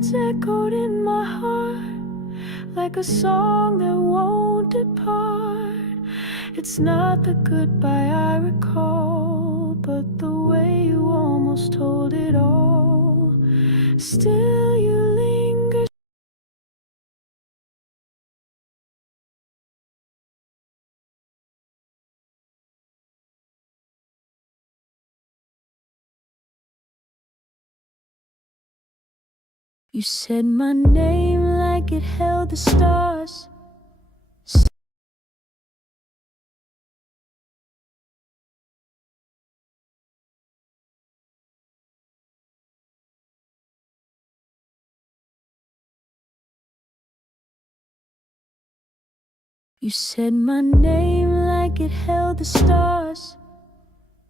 words echoed in my heart like a song that won't depart. It's not the goodbye I recall, but the way you almost told it all. Still you linger. You said my name like it held the stars. You said my name like it held the stars.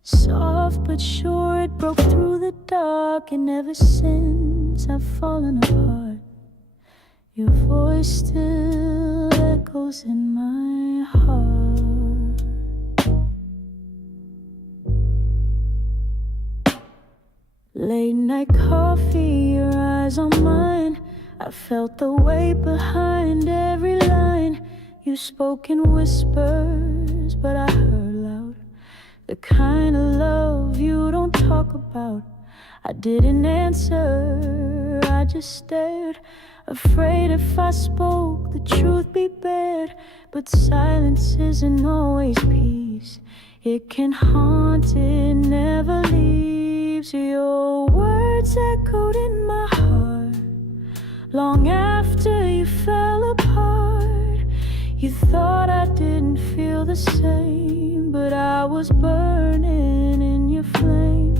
Soft but sure, it broke through the dark. And ever since I've fallen apart, your voice still echoes in my heart. Late night coffee, your eyes on mine. I felt the weight behind every line. You spoke in whispers, but I heard loud. The kind of love you don't talk about. I didn't answer, I just stared, afraid if I spoke the truth be bared. But silence isn't always peace. It can haunt, it never leaves. Your words echoed in my heart long after you fell apart. You thought I didn't feel the same, but I was burning in your flame.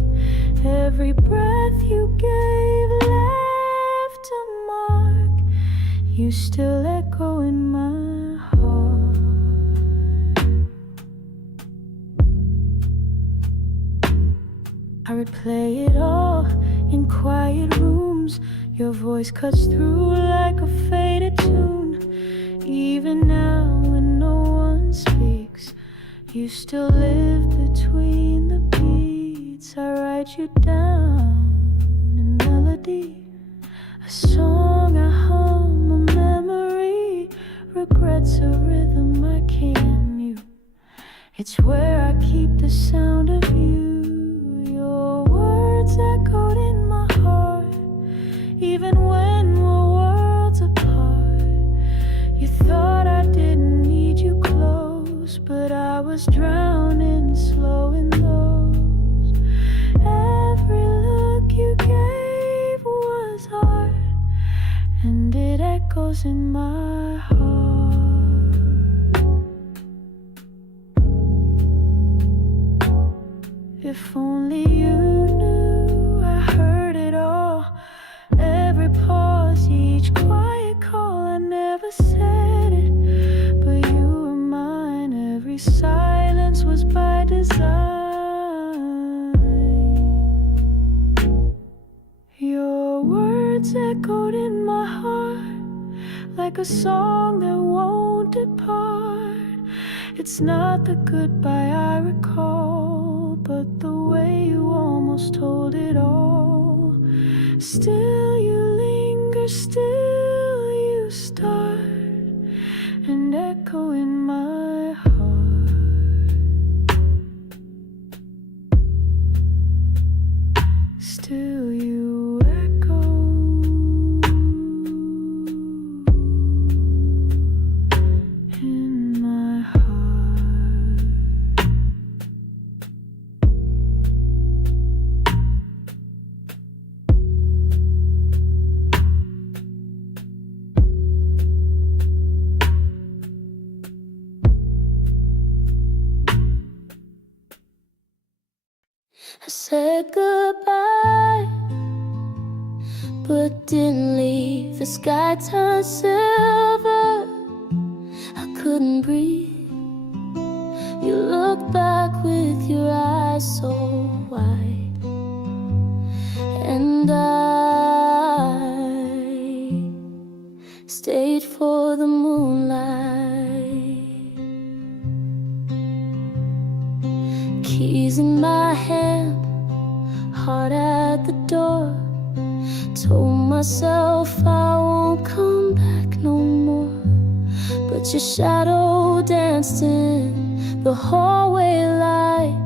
Every breath you gave left a mark. You still echo in my heart. I replay it all in quiet rooms. Your voice cuts through like a faded tune. Even now when no one speaks, you still live between the beats. I write you down in melody, a song I hum, a memory. Regrets a rhythm I can't mute. It's where I keep the sound of you. Your words echoed in my heart, even when we're worlds apart. You thought I didn't need you close, but I was drowning slow in those. Every look you gave was art, and it echoes in my heart. If only you knew I heard it all. Every pause, each quiet call, I never said it, but you were mine. Every silence was by design. Your words echoed in my heart like a song that won't depart. It's not the goodbye I recall, but the way you almost told it all. Still you linger, still you start, and echo in my heart. Still you echo in my heart. I said goodbye, but didn't leave. The sky turned silver, I couldn't breathe. You looked back with your eyes so wide, and I stayed for the moonlight. Keys in my hand, heart at the door, told myself I won't come back no more, but your shadow danced in the hallway light,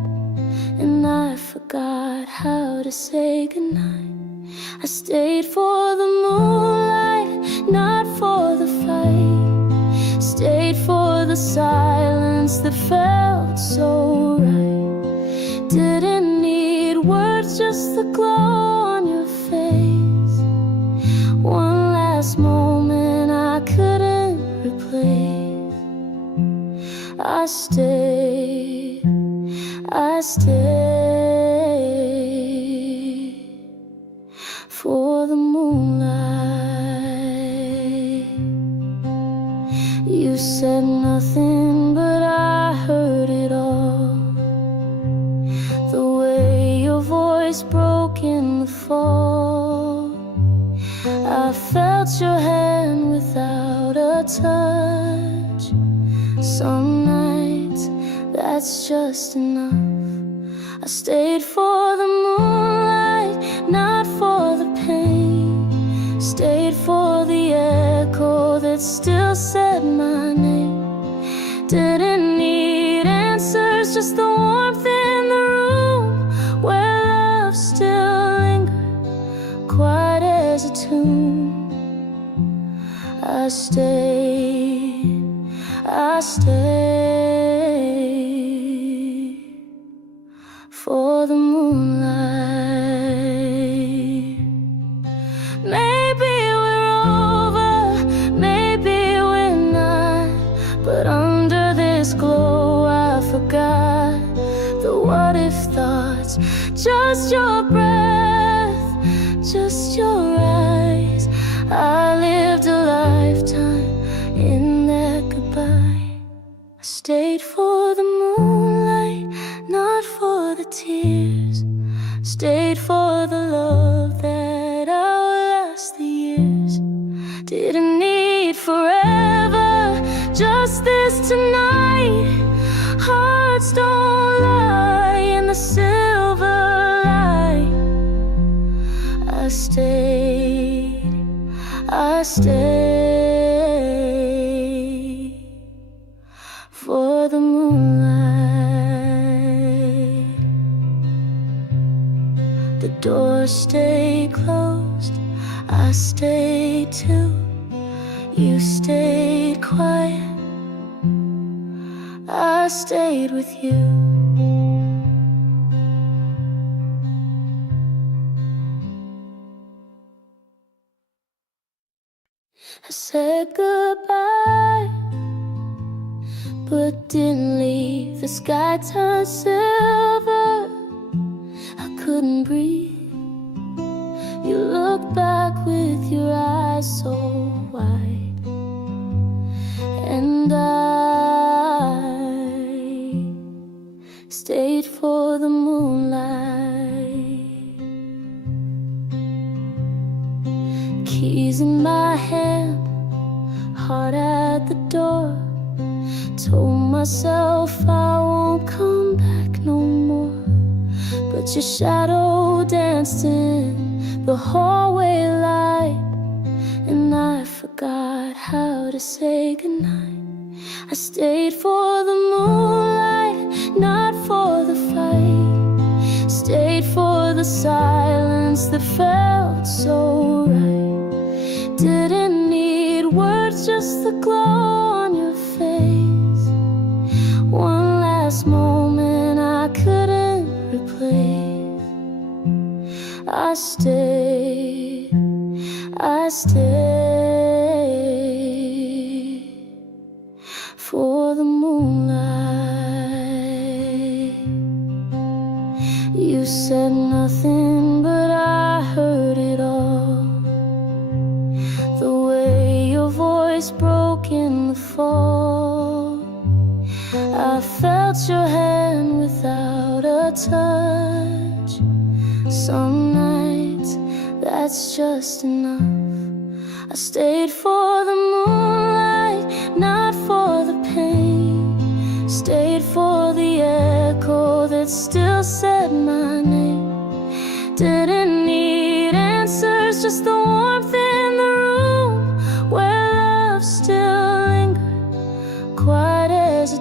and I forgot how to say goodnight. I stayed for the moonlight, not for the fight. Stayed for the silence that felt so right. Didn't need words, just the glow on your face. One last moment I couldn't replace. I stayed for the moonlight. You said nothing, but I heard it all. The way your voice broke in the fall. I felt your hand without a touch. Some nights, that's just enough. I stayed for the moonlight, not for the pain. Stayed for the echo that still said my name. Didn't need answers, just the warmth in the room where love still lingered, quiet as a tune. I stayed for the moonlight. Maybe we're over, maybe we're not, but under this glow I forgot the what if thoughts. Just your breath, just your eyes. I lived a lifetime in that goodbye. I stayed for the moonlight, not for the tears. Stayed for the love that outlasts the years. Didn't need forever, just this tonight. Hearts don't lie in the silver light. I stayed for the moonlight. The door stayed closed, I stayed too. You stayed quiet, I stayed with you. I said goodbye, but didn't leave. The sky turned silver, I couldn't breathe. You looked back with your eyes so wide, and I stayed for the moonlight. Keys in my hand, heart at the door. Told myself I won't come back no more, but your shadow danced in the hallway light, and I forgot how to say goodnight. I stayed for the moonlight, not for the fight. Stayed for the silence that felt so right. Didn't need words, just the glow on your face. One last moment I couldn't replace. I stayed for the moonlight. You said nothing, but I heard it all. The way your voice broke in the fall. I felt your hand without a touch. Some nights, that's just enough. I stayed for the moonlight, not for the pain. Stayed for the echo that still said my name. Didn't need answers, just the warmth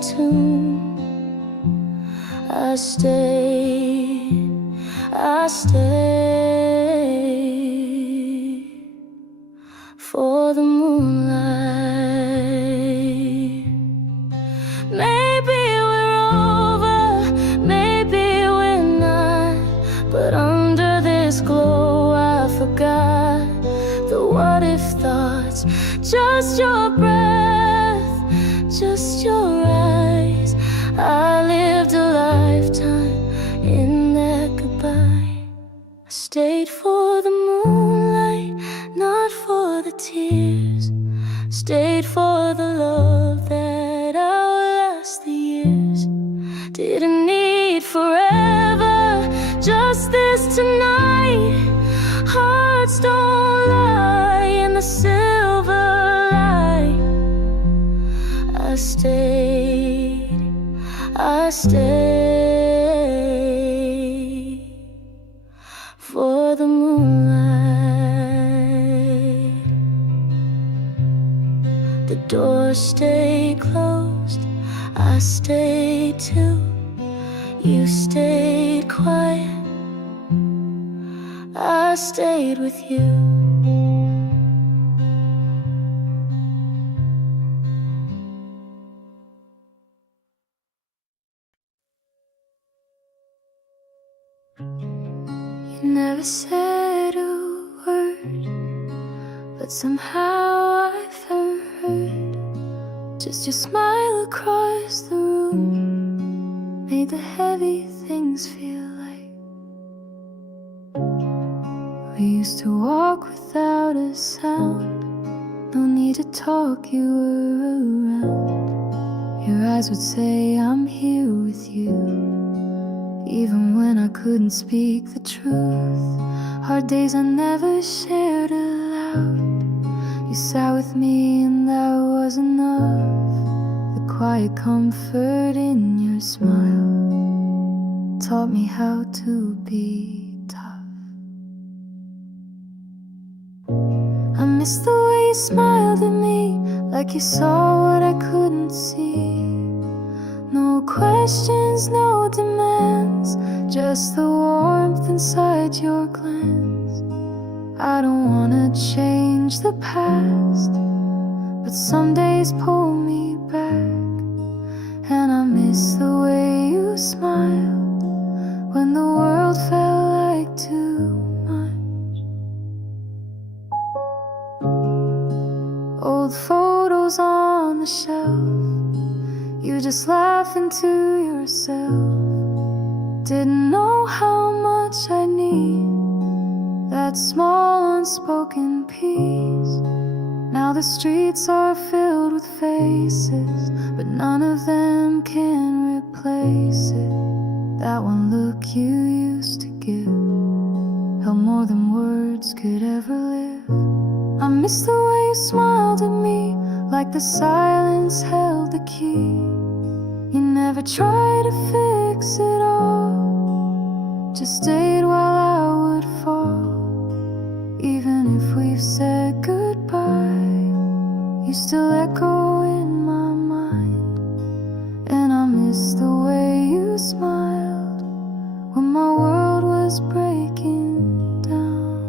tune. I stayed for the moonlight. Maybe we're over, maybe we're not, but under this glow I forgot the what if thoughts. Just your breath, just your eyes. I lived a lifetime in that goodbye. I stayed for the moonlight, not for the tears. Stayed for the love that outlasts the years. Didn't need forever, just this tonight. Hearts don't lie in the silver light. I stayed for the moonlight. The door stayed closed, I stayed too. You stayed quiet, I stayed with you. You never said a word, but somehow I've heard. Just your smile across the room made the heavy things feel light. We used to walk without a sound, no need to talk, you were around. Your eyes would say I'm here with you, even when I couldn't speak the truth. Hard days I never shared aloud. You sat with me and that was enough. The quiet comfort in your smile taught me how to be tough. I miss the way you smiled at me, like you saw what I couldn't see. No questions, no demands, just the warmth inside your glance. I don't wanna change the past, but some days pull me back. And I miss the way you smiled when the world felt like too much. Old photos on the shelf, you just laughing to yourself. Didn't know how much I need that small unspoken peace. Now the streets are filled with faces, but none of them can replace it. That one look you used to give held more than words could ever live. I miss the way you smiled at me, like the silence held the key. You never tried to fix it all, just stayed while I would fall. Even if we've said goodbye, you still echo in my mind. And I miss the way you smiled when my world was breaking down.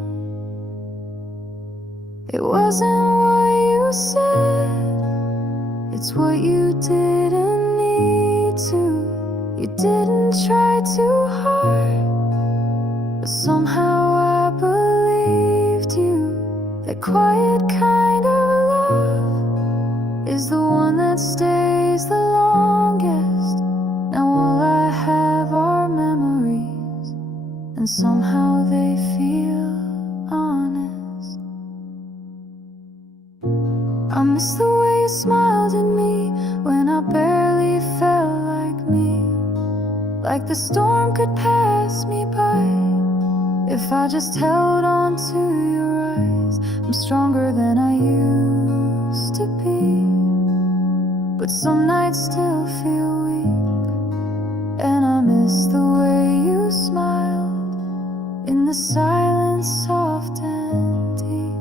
It wasn't what you said, it's what you didn't need to. You didn't try too hard, but somehow I believed you. That quiet kind of love is the one that stays the longest. Now all I have are memories, and somehow they feel honest. I miss the way you smiled at me when I barely felt like me, like the storm could pass me by if I just held on to your eyes. I'm stronger than I used to be, but some nights still feel weak. And I miss the way you smiled in the silence, soft and deep.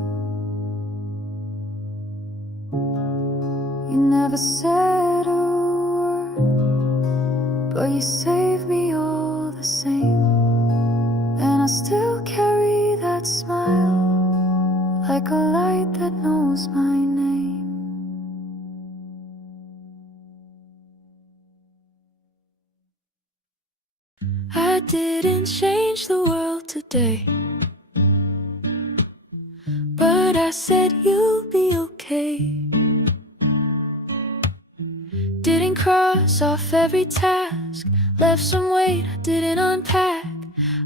You never said a word, but you saved me all the same. And I still carry that smile like a light that knows my name. I didn't change the world today, but I said you'll be okay. Didn't cross off every task, left some weight I didn't unpack.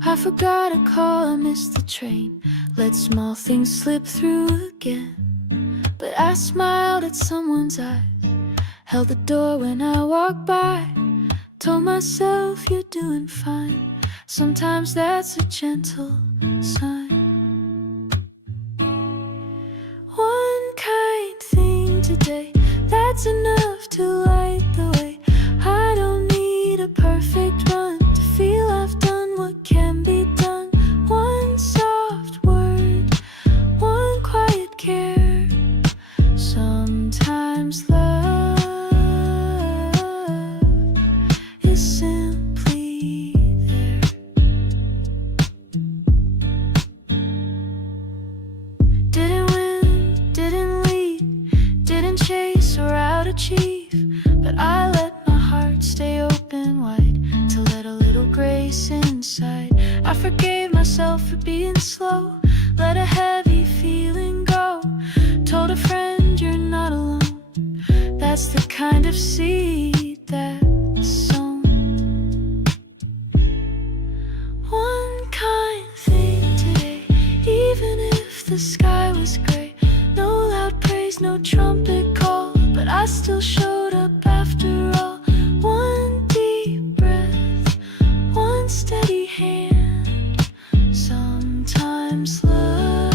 I forgot a call, I missed the train, let small things slip through again. But I smiled at someone's eyes, held the door when I walked by, told myself you're doing fine. Sometimes that's a gentle sign. One kind thing today, that's enough to light the way. I don't need a perfect run to feel I've done what can be done. One soft word, one quiet care. Sometimes love is simply there. Didn't win, didn't lead, didn't chase or out-achieve, but I let my heart stay open wide to let a little grace inside. I forgave myself for being slow, let a heavy feeling go, told a friend you're not alone. That's the kind of seed that's sown. One kind thing today, even if the sky was gray, no loud praise, no trumpet call, but I still showed up after all. One deep breath, one steady hand. Sometimes love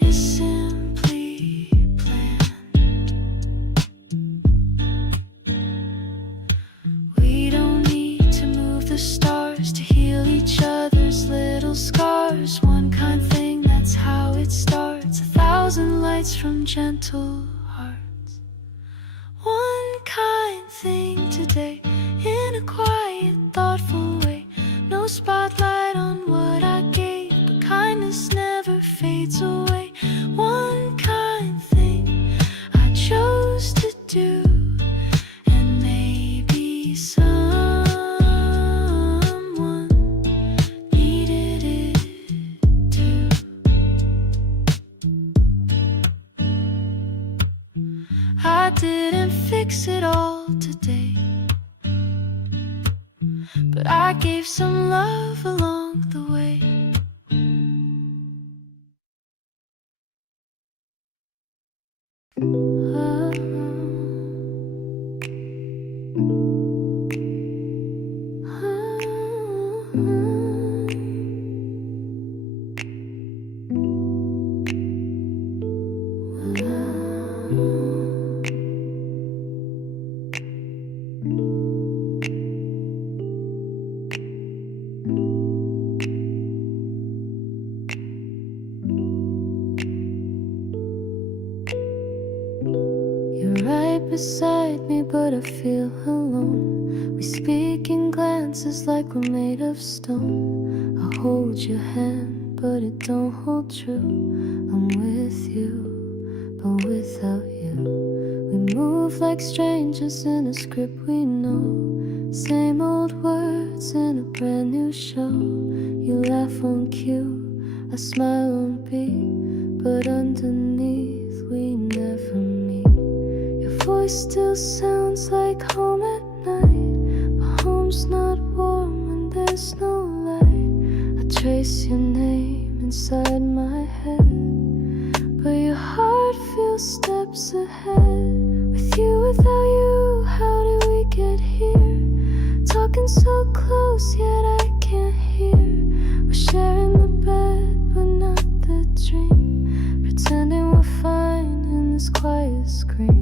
is simply planned. We don't need to move the stars to heal each other's little scars. One kind thing, that's how it starts. 1,000 lights from gentle hearts. One kind thing today, in a quiet, thoughtful way. No spotlight on what I gave, but kindness never fades away. One kind thing I chose to do, and maybe someone needed it too. I didn't fix it all today, but I gave some love along the way. Beside me, but I feel alone. We speak in glances like we're made of stone. I hold your hand, but it don't hold true. I'm with you, but without you. We move like strangers in a script we know. Same old words in a brand new show. You laugh on cue, I smile on beat, but underneath we never meet. Voice still sounds like home at night, but home's not warm when there's no light. I trace your name inside my head, but your heart feels steps ahead. With you, without you, how did we get here? Talking so close, yet I can't hear. We're sharing the bed, but not the dream. Pretending we're fine in this quiet scream.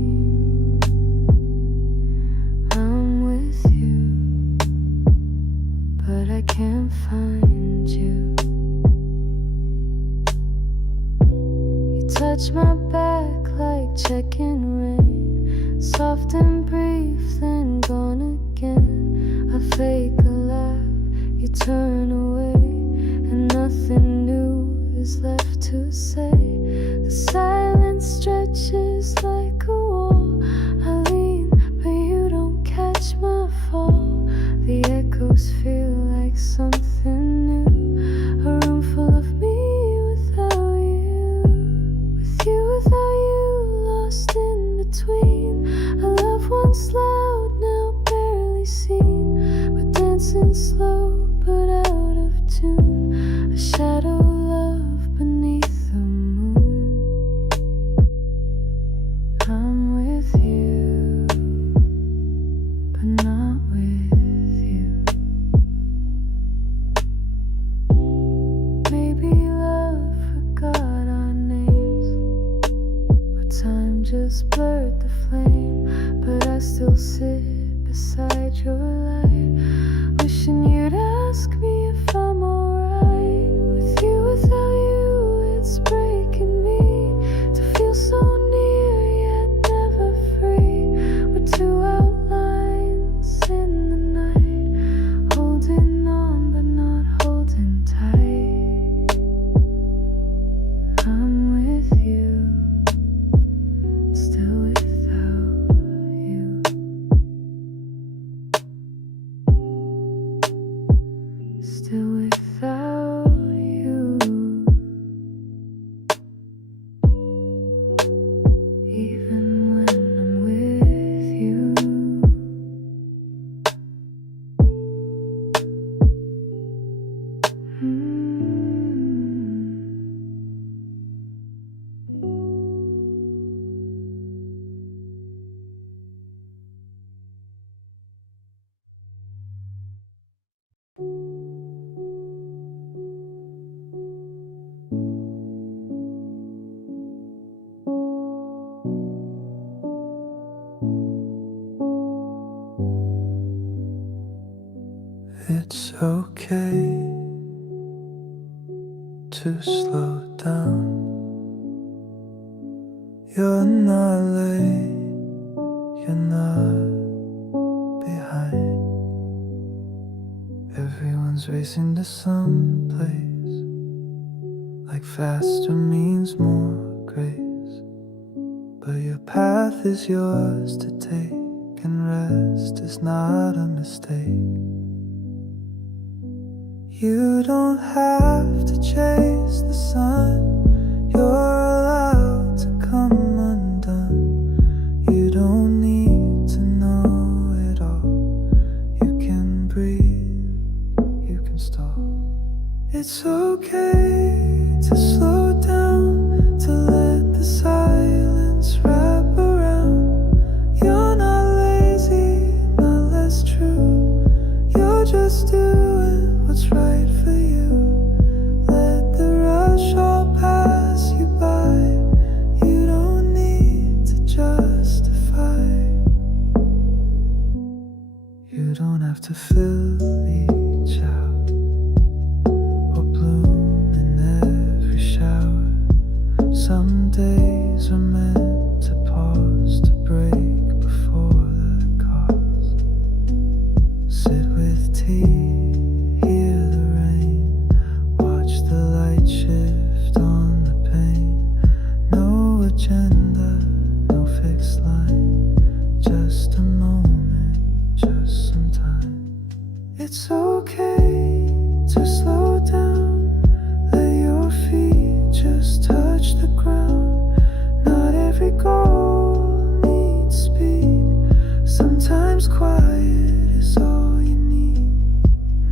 But I can't find you. You touch my back like checking rain. soft and brief, then gone again. I fake a laugh, you turn away, and nothing new is left to say. The silence stretches like a wall. I lean, but you don't catch my fall. The echoes feel like something new, a room full of me without you. With you, without you, lost in between. A love once loud, now barely seen. We're dancing slow, but out of tune. A shadow love beneath the moon. I'm with you, but not with you. Maybe love forgot our names, or time just blurred the flame. But I still sit beside your light, wishing you'd ask me if I'm alright. With you, without you, it's breaking me to feel so near yet never free. We're two outlines in the night, holding on but not holding tight. I'm with you, still without you. Still without you. Even when I'm with you. It's okay to slow down. You're not late, you're not behind. Everyone's racing to some place, like faster means more grace. But your path is yours to take, and rest is not a mistake. You don't have to chase the sun, you're allowed to come undone. You don't need to know it all. You can breathe, you can stall. It's okay to slow down, to let the silence wrap around. You're not lazy, not less true. You're just doing what's right for you. Let the rush all pass you by. You don't need to justify. You don't have to fill each out or bloom in every shower. Some days are meant to pause, to break before the cause. Sit with tea, hear the rain, watch the light shift on the pane. No agenda, no fixed line, just a moment, just some time. It's okay to slow down, let your feet just touch the ground. Not every goal needs speed, sometimes quiet is all you need.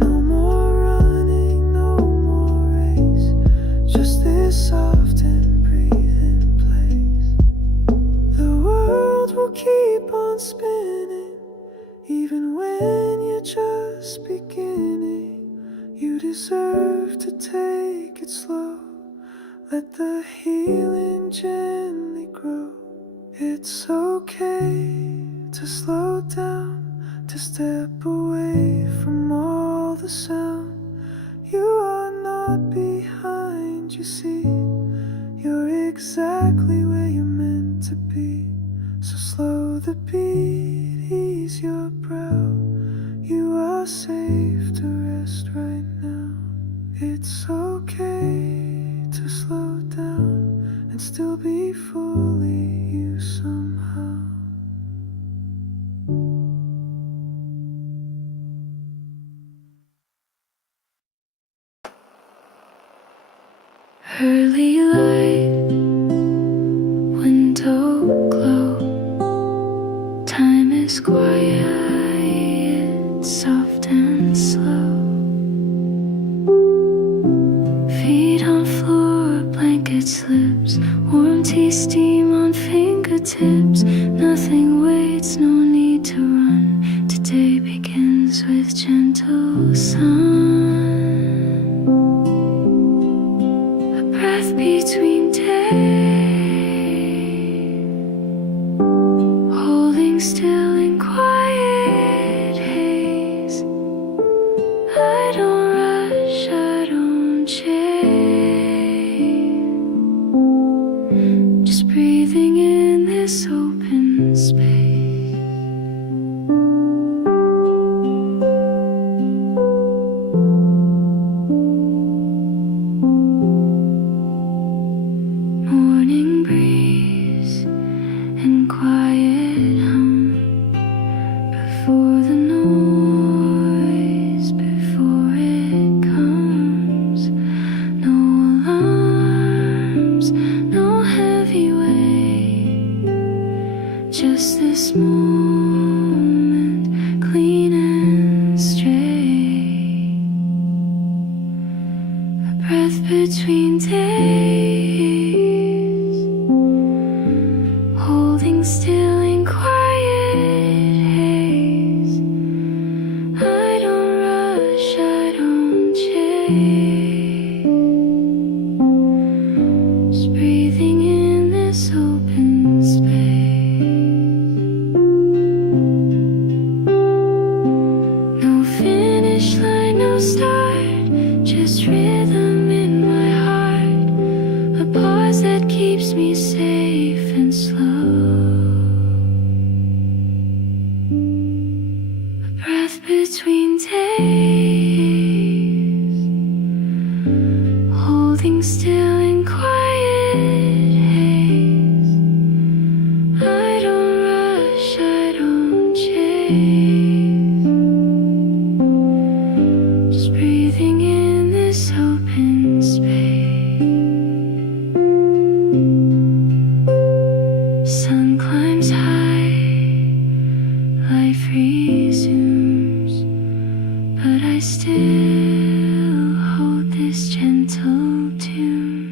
No more running, no more race, just this soft and breathing place. The world will keep on spinning, even when you're just beginning. You deserve to take it slow, let the healing gently grow. It's okay to slow down, to step away from all the sound. You are not behind, you see. You're exactly where you're meant to be. So slow the beat, ease your brow. You are safe to rest right now. It's okay to slow down and still be fully you somehow. Early light, window glow. Time is quiet, soft and slow. Feet on floor, blanket slips. Warm tea steam on fingertips. Nothing waits, no need to run. Today begins with gentle sun. Between days, holding still in quiet haze. I don't rush, I don't chase. Just breathing in this open space. Just this moment, clean and straight. A breath between days, holding still in quiet haze. I don't rush, I don't chase. Just breathing in this open space. Just rhythm in my heart, a pause that keeps me safe and slow. A breath between days, holding still in quiet haze. I don't rush, I don't chase. Breathing in this open space. Sun climbs high, life resumes, but I still hold this gentle tune.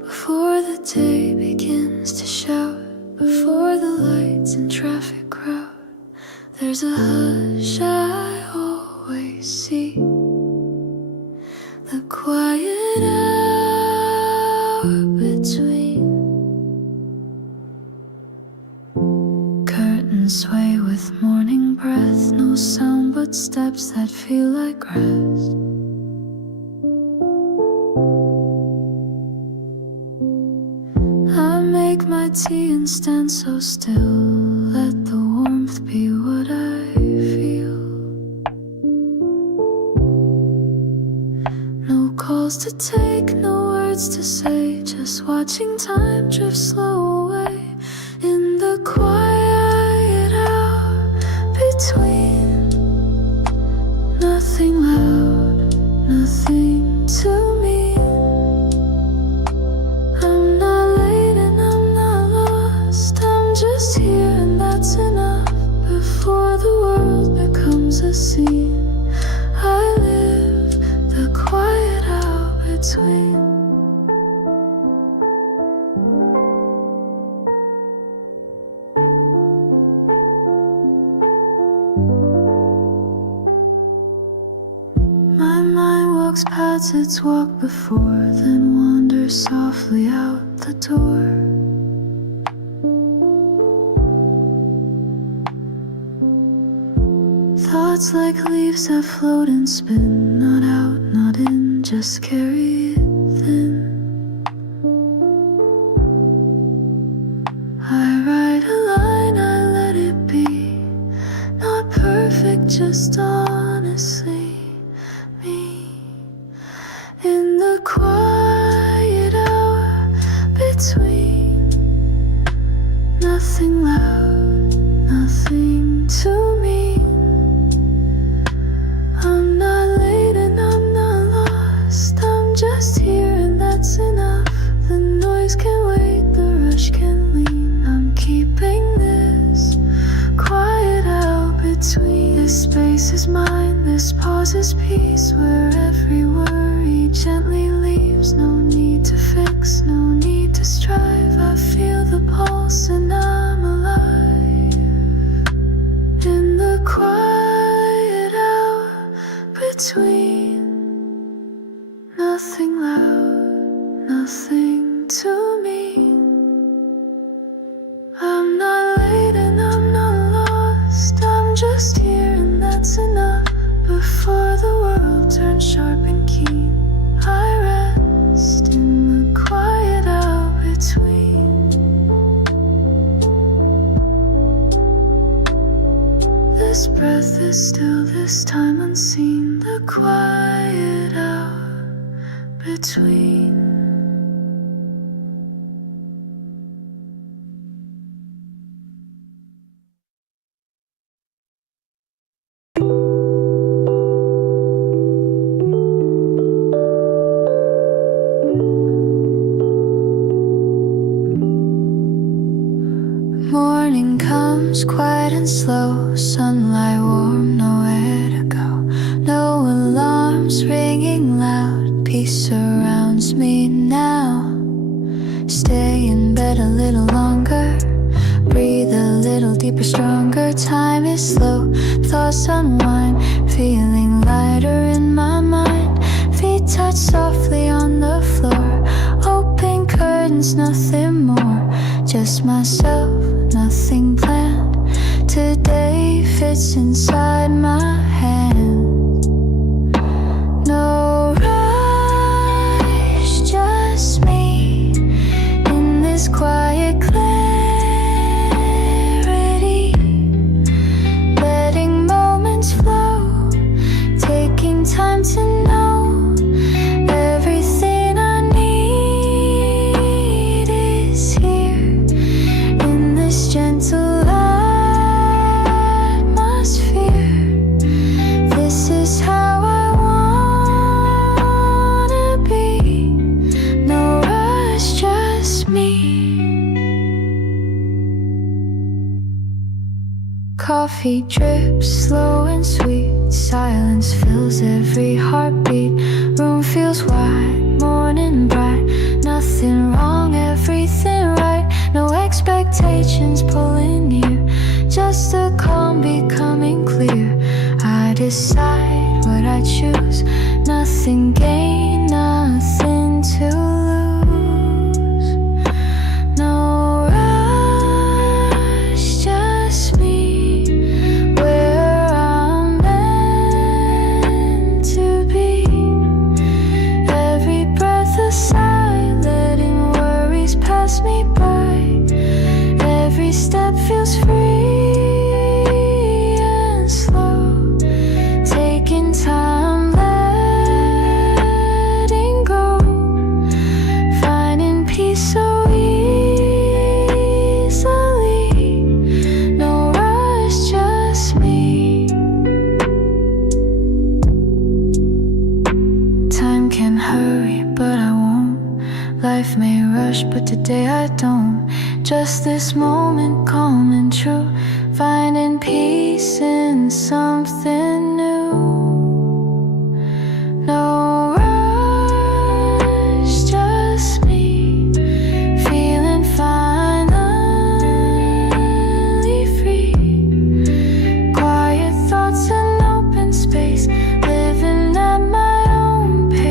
Before the day begins to shout, before the lights and traffic crowd, there's a hush I always see. The quiet hour between. Curtains sway with morning breath, no sound but steps that feel like rest. I make my tea and stand so still. Let the warmth be what I feel. No calls to take, no words to say, just watching time drift slow away in the quiet hour between. Nothing loud, nothing to me. I'm not late and I'm not lost, I'm just here and that's enough. Before the world becomes a scene, I live the quiet out between. cross paths its walk before, then wander softly out the door. Thoughts like leaves that float and spin, not out, not in, just carry it thin. I write a line, I let it be, not perfect, just honestly me. In the quiet hour between, nothing loud, nothing to me. I'm not late and I'm not lost, I'm just here and that's enough. The noise can wait, the rush can lean, I'm keeping this quiet out between. This space is mine, this pause is peace, where every worry gently leaves. No need to fix, no need to strive, I feel the pulse and I'm alive. In the quiet hour between, nothing loud, nothing to me. I'm not late and I'm not lost, I'm just here and that's enough. Before the world turns sharp and keen, I rest in the quiet hour between. This breath is still, this time unseen, the quiet hour between. Morning comes quiet and slow, sunlight warm, nowhere to go. No alarms ringing loud, peace surrounds me now. Stay in bed a little longer, breathe a little deeper, stronger. Time is slow, thoughts unwind, feeling lighter in my mind. Feet touch softly on the floor, open curtains, nothing more. Just myself, nothing planned. Today fits inside my hand. No rush, just me in this quiet clarity, letting moments flow, taking time to know everything I need is here. In this gentle atmosphere, this is how I wanna be. No rush, just me. Coffee drips slow and sweet, silence fills every heartbeat. Room feels wide, morning bright, nothing wrong, everything right. No expectations pulling near, just a calm becoming clear. I decide what I choose, nothing gain, nothing to lose. No rush, just me, where I'm meant to be. Every breath a sigh, letting worries pass me by. Every step feels free and slow, taking time, letting go, finding peace so easily. No rush, just me. Time can hurry, but I won't. Life may rush, but today I don't. Just this moment, calm and true, finding peace in something new. No rush, just me, feeling finally free. Quiet thoughts and open space, living at my own pace.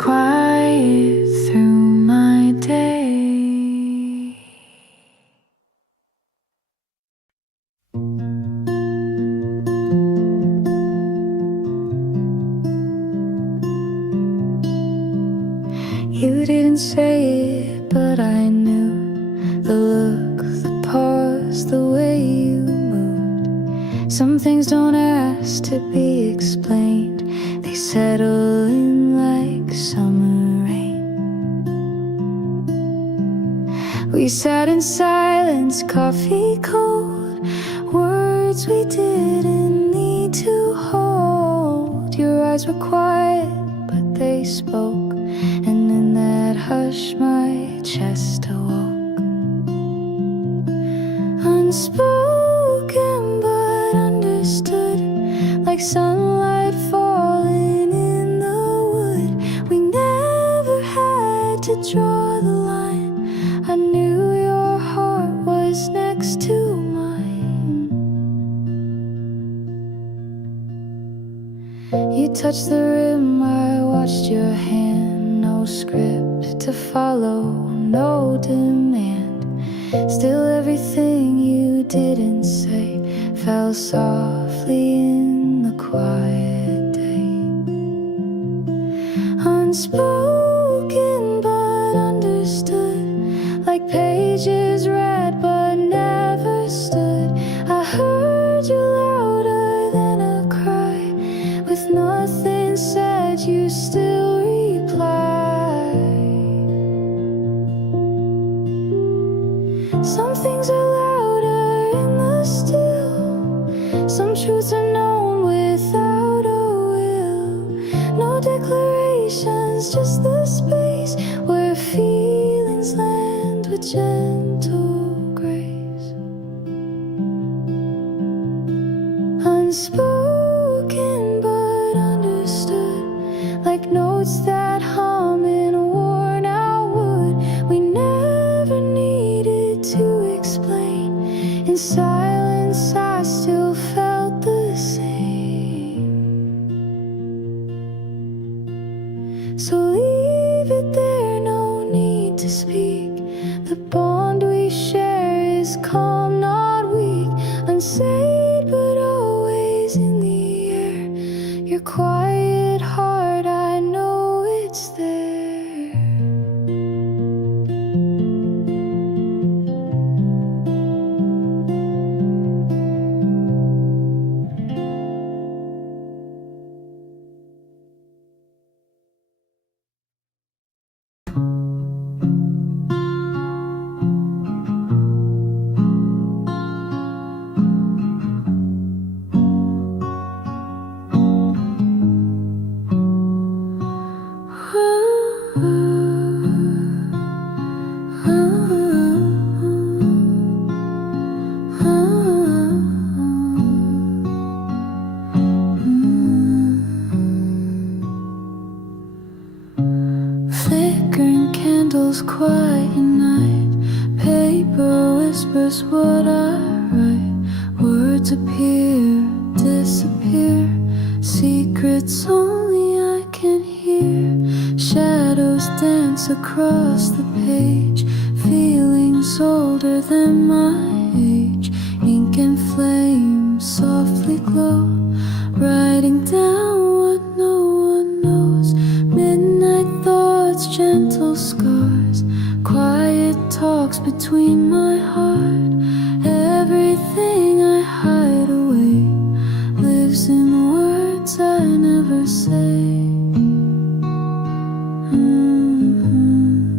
quiet through my day. You didn't say it, but I knew the look, the pause, the way you moved. Some things don't ask to be explained, they settle in like summer rain. We sat in silence, coffee cold, words we didn't need to hold. Your eyes were quiet, but they spoke, and in that hush my chest awoke. Unspoken but understood, like sunlight falling in the wood. We never had to draw the line, I knew your heart was next to mine. You touched the rim, I watched your hand. No script to follow, no demand. Still everything you didn't say fell softly in the quiet day. Unspoken but understood, like pages read but never stood. I heard you louder than a cry, with nothing said you still reply. Some things are louder in the still, some truths are known without a will. No declarations, just the space where feelings land with gentle grace. Unspoken but understood, like notes that hum in worn out wood. We never needed to explain. In silence I still felt the same. So leave it there, no need to speak. The bond we share is calm, not weak. Unsaid but always in the air. Your quiet heart, I know it's there. Flickering candles, quiet night. Paper whispers what I write. Words appear, disappear. Secrets only I can hear. Shadows dance across the page. Feelings older than my age. Ink and flame softly glow. Writing down what no one knows. Midnight thoughts, gentle scars. Quiet talks between my heart. Everything I hide away lives in words I never say.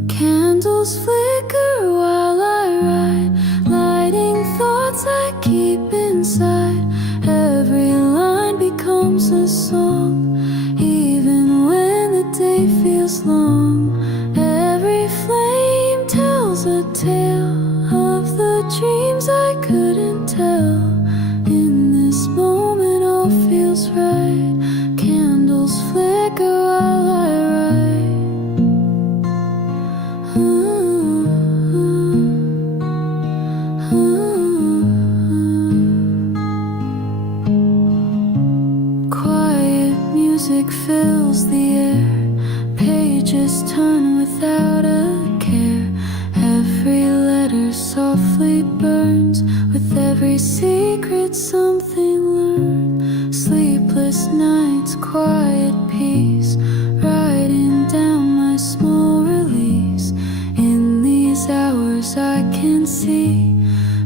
Candles flicker while I write, lighting thoughts I keep inside. Every line becomes a song, even when the day feels long. Every flame tells a tale of the dreams I couldn't tell. In this moment all feels right. Candles flicker while I write. Quiet music fills the air. Pages pages turn without a care. Every letter softly burns with every secret something learned. Sleepless nights, quiet peace, writing down my small release. In these hours I can see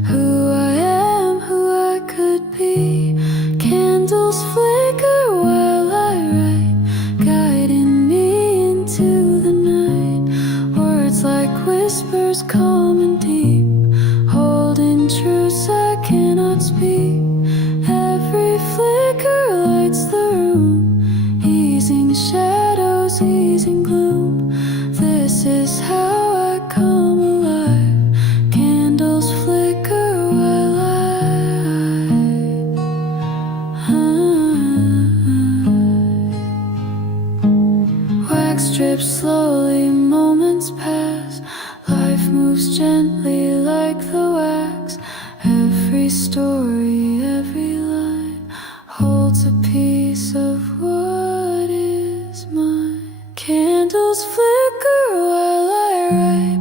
who I am, who I could be. Candles flicker while I write, guiding me into the night. Words like whispers calm and deep, holding truths I cannot speak. Every flicker lights the room, easing shadows, easing gloom. This is how I come alive. Candles flicker while wax strips slowly, moments pass. Life moves gently like the wax. Every story, every line holds a piece of what is mine. Candles flicker while I write,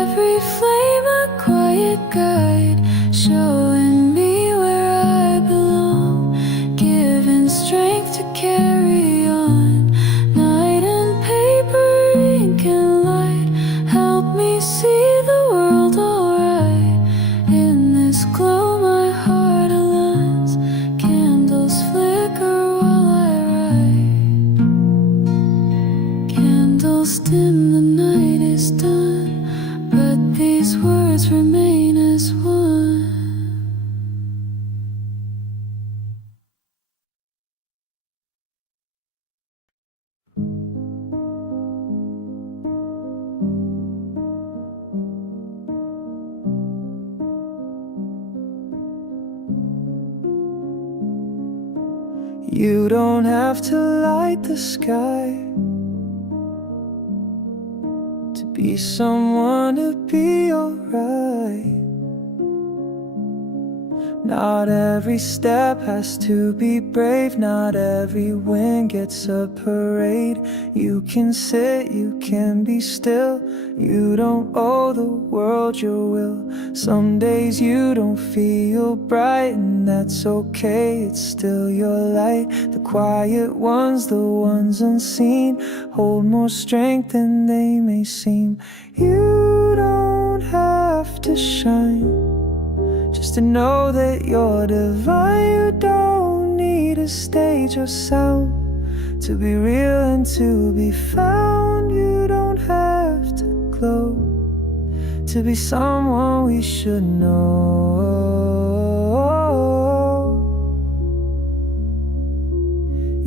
every flame a quiet guide, showing me where I belong, giving strength to carry on. Night and paper, ink and light help me see the world alright. In this glow my heart aligns. Candles flicker while I write. Candles dim, the night is done, but these words remain as one. You don't have to light the sky to be someone to be alright. Not every step has to be brave, not every win gets a parade. You can sit, you can be still, you don't owe the world your will. Some days you don't feel bright, and that's okay, it's still your light. The quiet ones, the ones unseen, hold more strength than they may seem. You don't have to shine just to know that you're divine. You don't need a stage or sound to be real and to be found. You don't have to glow to be someone we should know.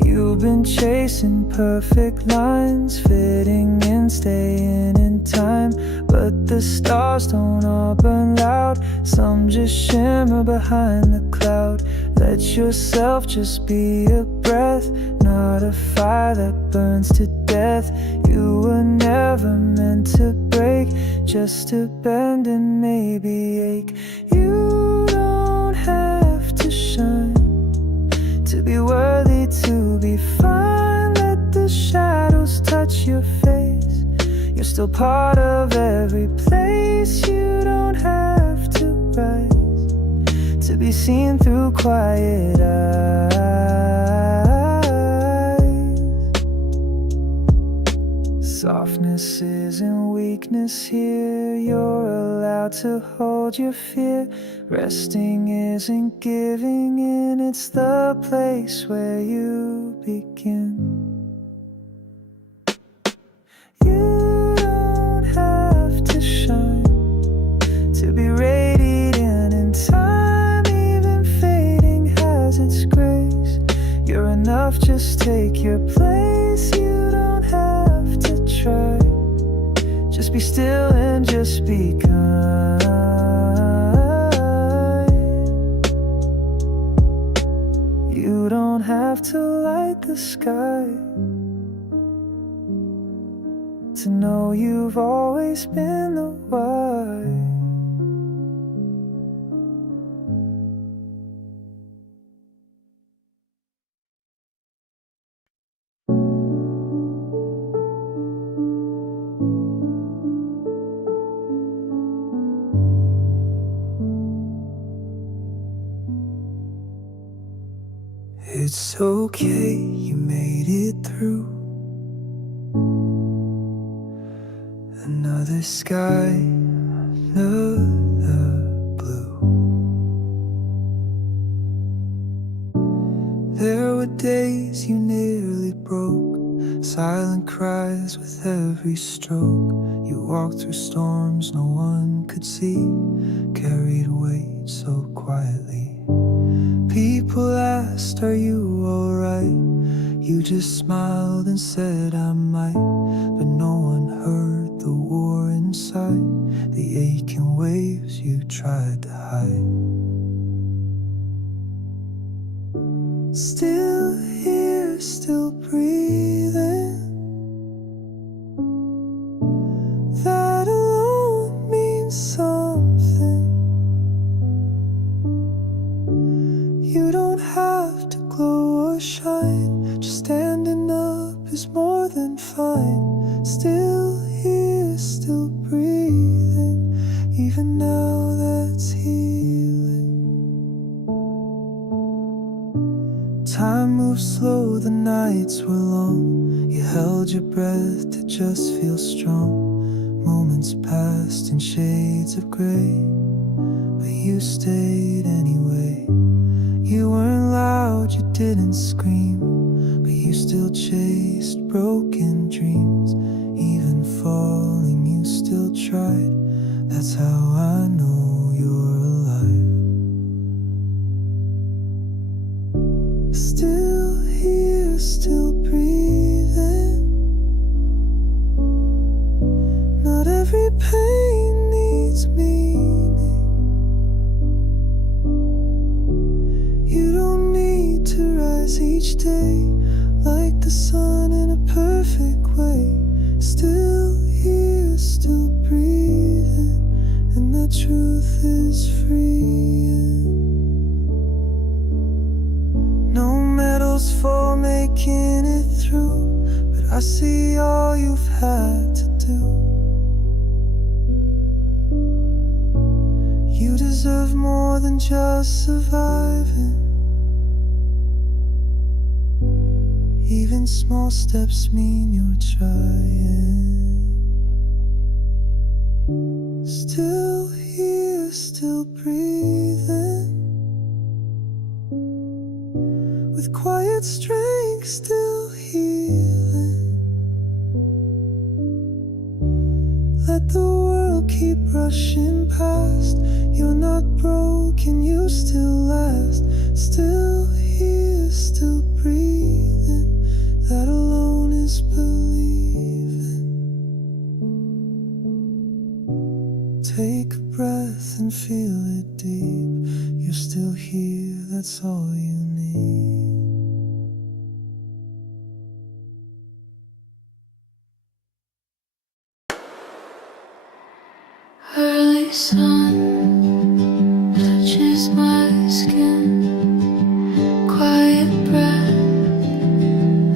You've been chasing perfect lines, fitting in, staying in time, but the stars don't all burn loud, some just shimmer behind the cloud. Let yourself just be a breath, not a fire that burns to death. You were never meant to break, just to bend and maybe ache. You don't have to shine to be worthy, to be fine. Let the shadows touch your face, you're still part of every place. You don't have to rise to be seen through quiet eyes. Softness isn't weakness here, you're allowed to hold your fear. Resting isn't giving in, it's the place where you begin. You don't have to shine to be radiant in time, even fading has its grace. You're enough, just take your place. You don't have to try, just be still and just be kind. You don't have to light the sky to know you've always been the why. It's okay, you made it through. Another sky, another blue. There were days you nearly broke, silent cries with every stroke. You walked through storms no one could see, carried weight so quietly. People asked, are you alright? You just smiled and said I might, but no one heard the war inside, the aching waves you tried to hide. Still here, still breathing. That alone means something. You don't have to glow or shine, just standing up is more than fine. Still here, still breathing, even now that's healing. Time moves slow, the nights were long. You held your breath to just feel strong. Moments passed in shades of gray, but you stayed anyway. You weren't loud, you didn't scream, but you still chased broken dreams. Even falling, you still tried. That's how I know you're alive. Still here, still breathing. Not every pain needs meaning. You don't need to rise each day like the sun in a perfect way. Still here, still breathing, and the truth is freeing. No medals for making it through, but I see all you've had to do. You deserve more than just surviving. Even small steps mean you're trying. Still here, still breathing. With quiet strength, still healing. Let the world keep rushing past. You're not broken, you still last. Still here, still breathing. That alone is believing. Take a breath and feel it deep. You're still here, that's all you need. Early sun touches my skin. Quiet breath,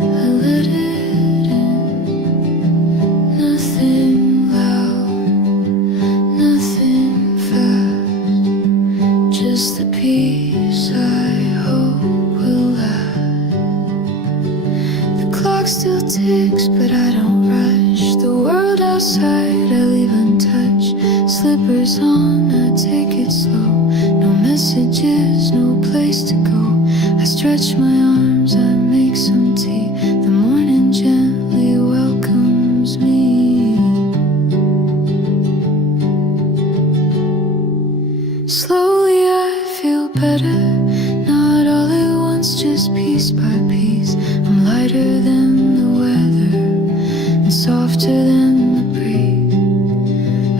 I let it in. Nothing loud, nothing fast, just the peace I hope will last. The clock still ticks, but I don't rush. The world outside I leave untouched. Slippers on, I take it slow. No messages, no place to go. I stretch my arms, I make some tea. The morning gently welcomes me. Slowly I feel better, not all at once, just piece by piece. I'm lighter than the weather and softer than the breeze.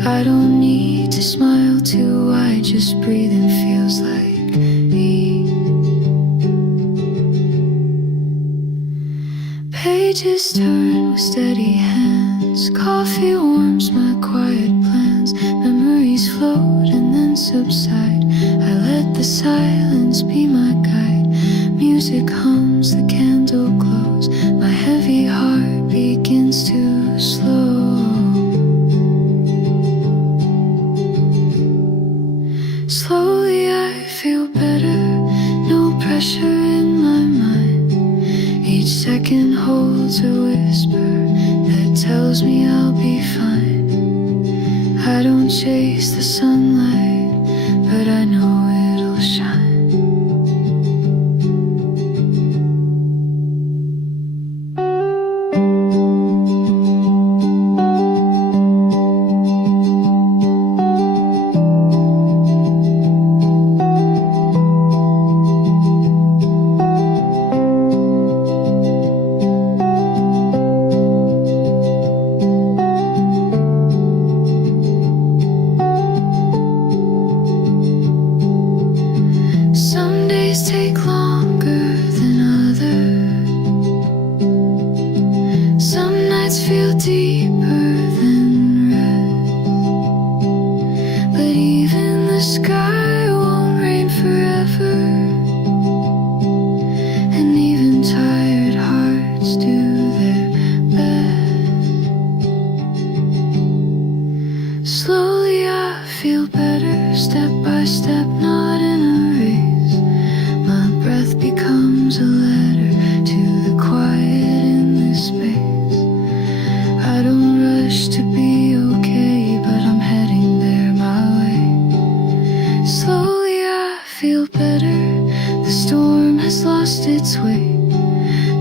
I don't need to smile too wide, just breathing feels like ease. Pages turn with steady hands. Coffee warms my quiet plans. Memories float and then subside. I let the silence be my guide. Music hums, the candle glows. My heavy heart begins to slow. Slowly I feel better, no pressure in my mind. tells me I'll be fine. I don't chase the sunlight, but I know it'll shine. Some days take longer than others. Some nights feel deeper than rest. But even the sky won't rain forever. And even tired hearts do their best. Slowly I feel better, step by step, not in a race. My breath becomes a letter to the quiet in this space. I don't rush to be okay, but I'm heading there my way. Slowly I feel better, the storm has lost its weight.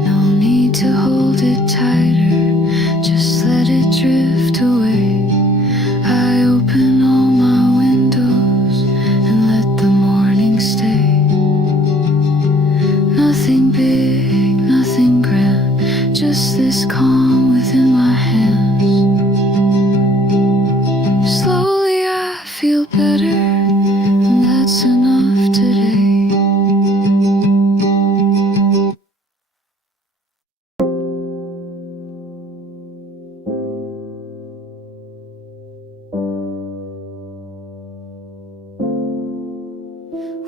No need to hold it tighter, just let it drift away. I open all my windows and let the morning stay. Nothing big, nothing grand, just this calm within my hands. Slowly I feel better, and that's enough today.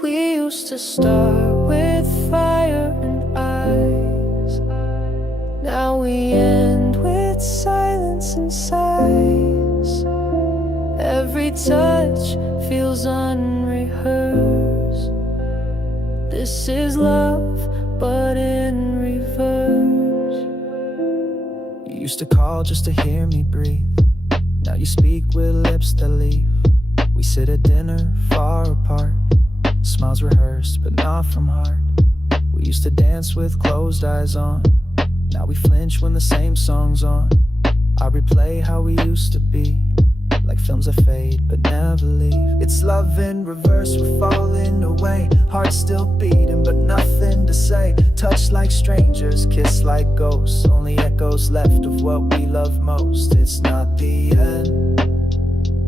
We used to start with fire and ice. Now we end with silence and sighs. Every touch feels unrehearsed. This is love, but in reverse. You used to call just to hear me breathe. Now you speak with lips that leave. We sit at dinner far apart. Smiles rehearsed, but not from heart. We used to dance with closed eyes on. Now we flinch when the same song's on. I replay how we used to be, like films that fade but never leave. It's love in reverse, we're falling away. Hearts still beating but nothing to say. Touch like strangers, kiss like ghosts. Only echoes left of what we love most. It's not the end,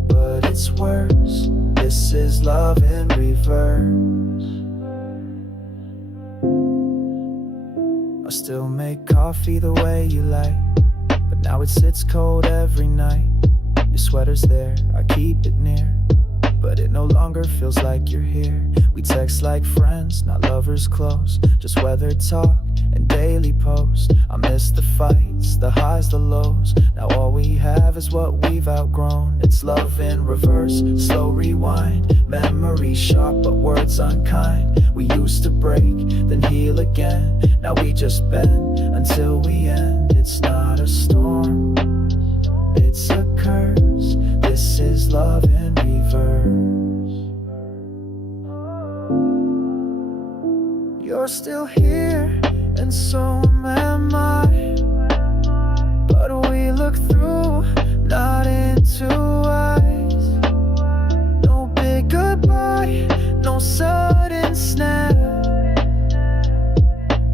but it's worse. This is love in reverse. I still make coffee the way you like, but now it sits cold every night. Your sweater's there, I keep it near, but it no longer feels like you're here. We text like friends, not lovers close, just weather talk and daily post. I miss the fights, the highs, the lows. Now all we have is what we've outgrown. It's love in reverse, slow rewind. Memory sharp but words unkind. We used to break, then heal again. Now we just bend until we end. It's not a storm, it's a curse. This is love in reverse. You're still here, and so am I. But we look through, not into eyes. No big goodbye, no sudden snap.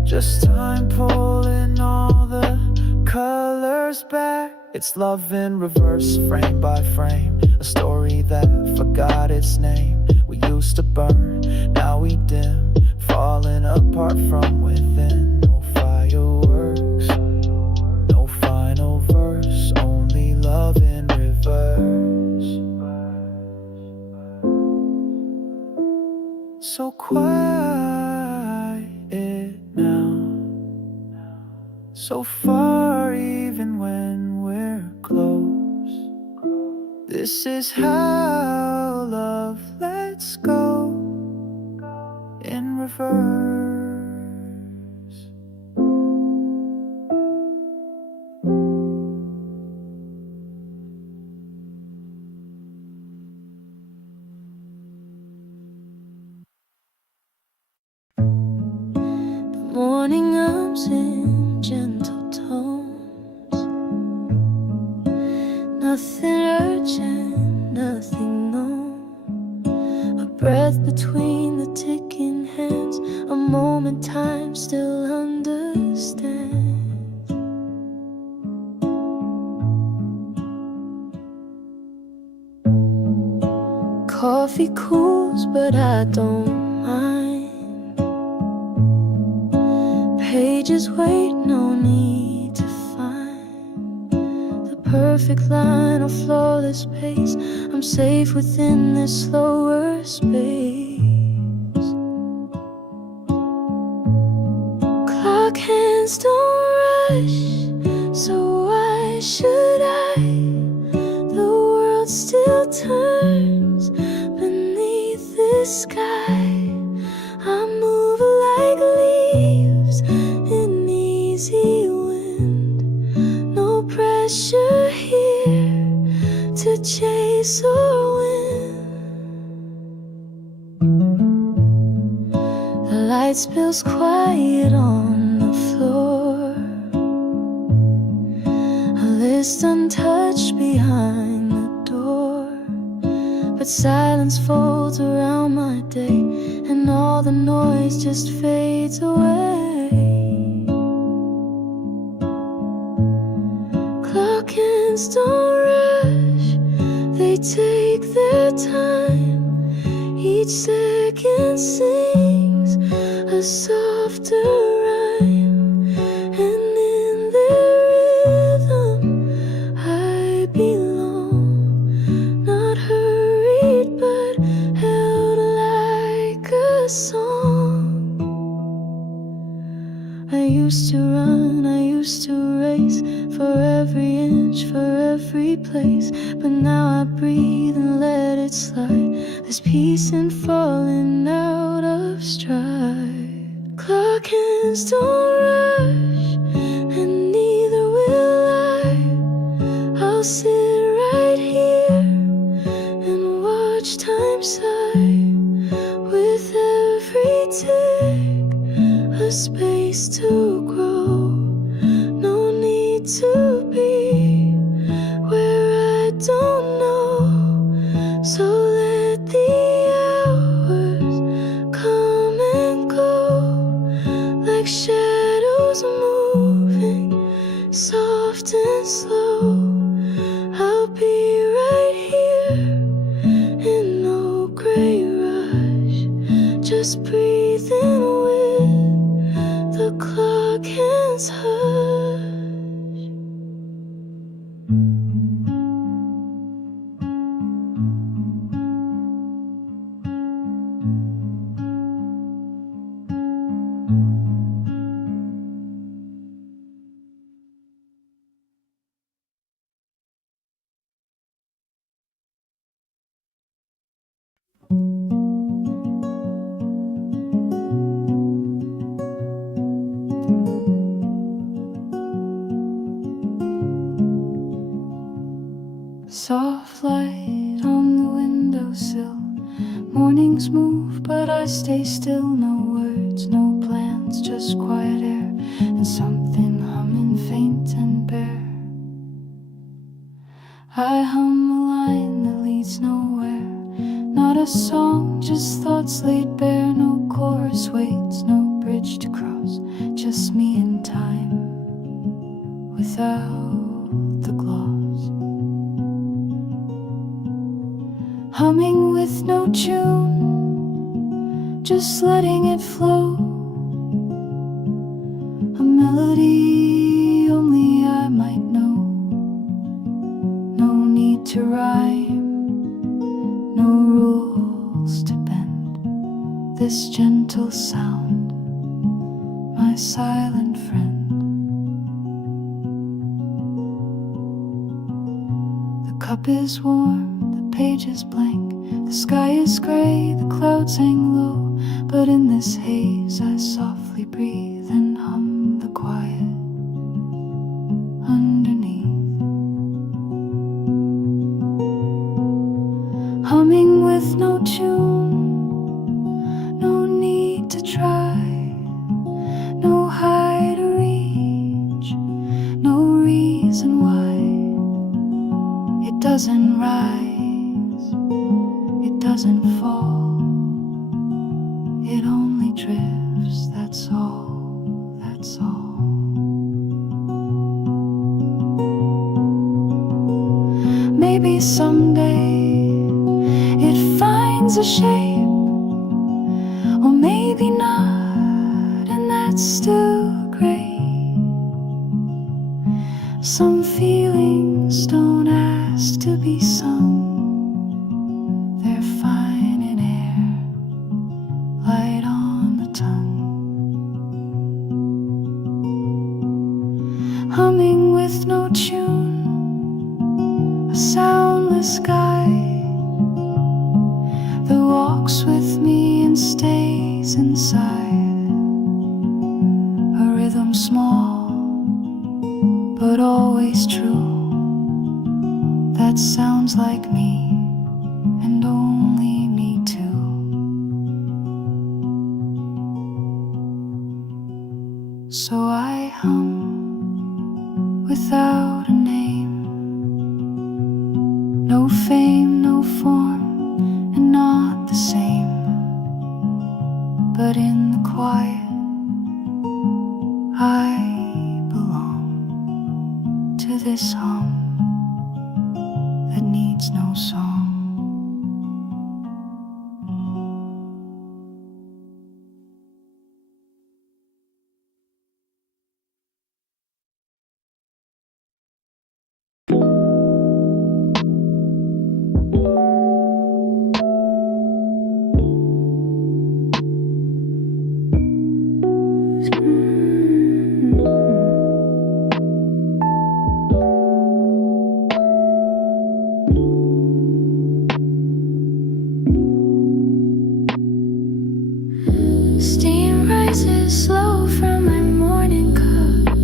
Just time pulling all the colors back. It's love in reverse, frame by frame. A story that forgot its name. We used to burn, now we dim, falling apart from within. No fireworks, no final verse, only love in reverse. So quiet now, so far even when we're close. This is how love lets go in reverse. Nothing urgent, nothing known. A breath between the ticking hands, a moment time still understands. Coffee cools, but I don't mind. Pages wait, no need to find the perfect line or flawless pace. I'm safe within this slower space. Clock hands don't rush, so why should I? The world still turns beneath this sky. I move like leaves in easy wind. No pressure here to chase or win. The light spills quiet on the floor, a list untouched behind the door. But silence folds around my day, and all the noise just fades away. Clock hands don't rush, they take their time. Each second sings a softer rhyme, and in their rhythm I belong. Not hurried, but held like a song. I used to run, I used to race, for every inch, for every place. But now I breathe and let it slide. There's peace in falling out of stride. Clock hands don't rush, and neither will I. I'll sit right here and watch time sigh. With every tick, a space to grow. No need to be where I don't know. So let the hours come and go, like shadows moving, soft and slow. I'll be right here in no great rush, just breathing with the clock hands hush. Soft light on the windowsill. Mornings move, but I stay still. No words, no plans, just quiet air and something humming faint and bare. I hum a line that leads nowhere. Not a song, just thoughts laid bare. No chorus waits, no bridge to cross. Just me in time, without the gloss. Humming with no tune, just letting it flow. A melody only I might know. No need to rhyme, no rules to bend. This gentle sound, my silent friend. The cup is warm, the page is blank, the sky is gray, the clouds hang low. But in this haze I softly breathe and hum the quiet underneath. Humming with no tune, no need to try, no high to reach, no reason why. doesn't rise, it doesn't fall, it only drifts, that's all, that's all. Maybe someday it finds a shape, or maybe not, and that's still great. Some feelings don't ask to be sung, they're fine in air, light on the tongue. Humming with no tune, a soundless guide that walks with me and stays inside. A rhythm small but always true, that sounds like me and only me too. So I hum without a name, no fame, no form, and not the same, but in the quiet I belong to this hum that needs no song. Steam rises slow from my morning cup.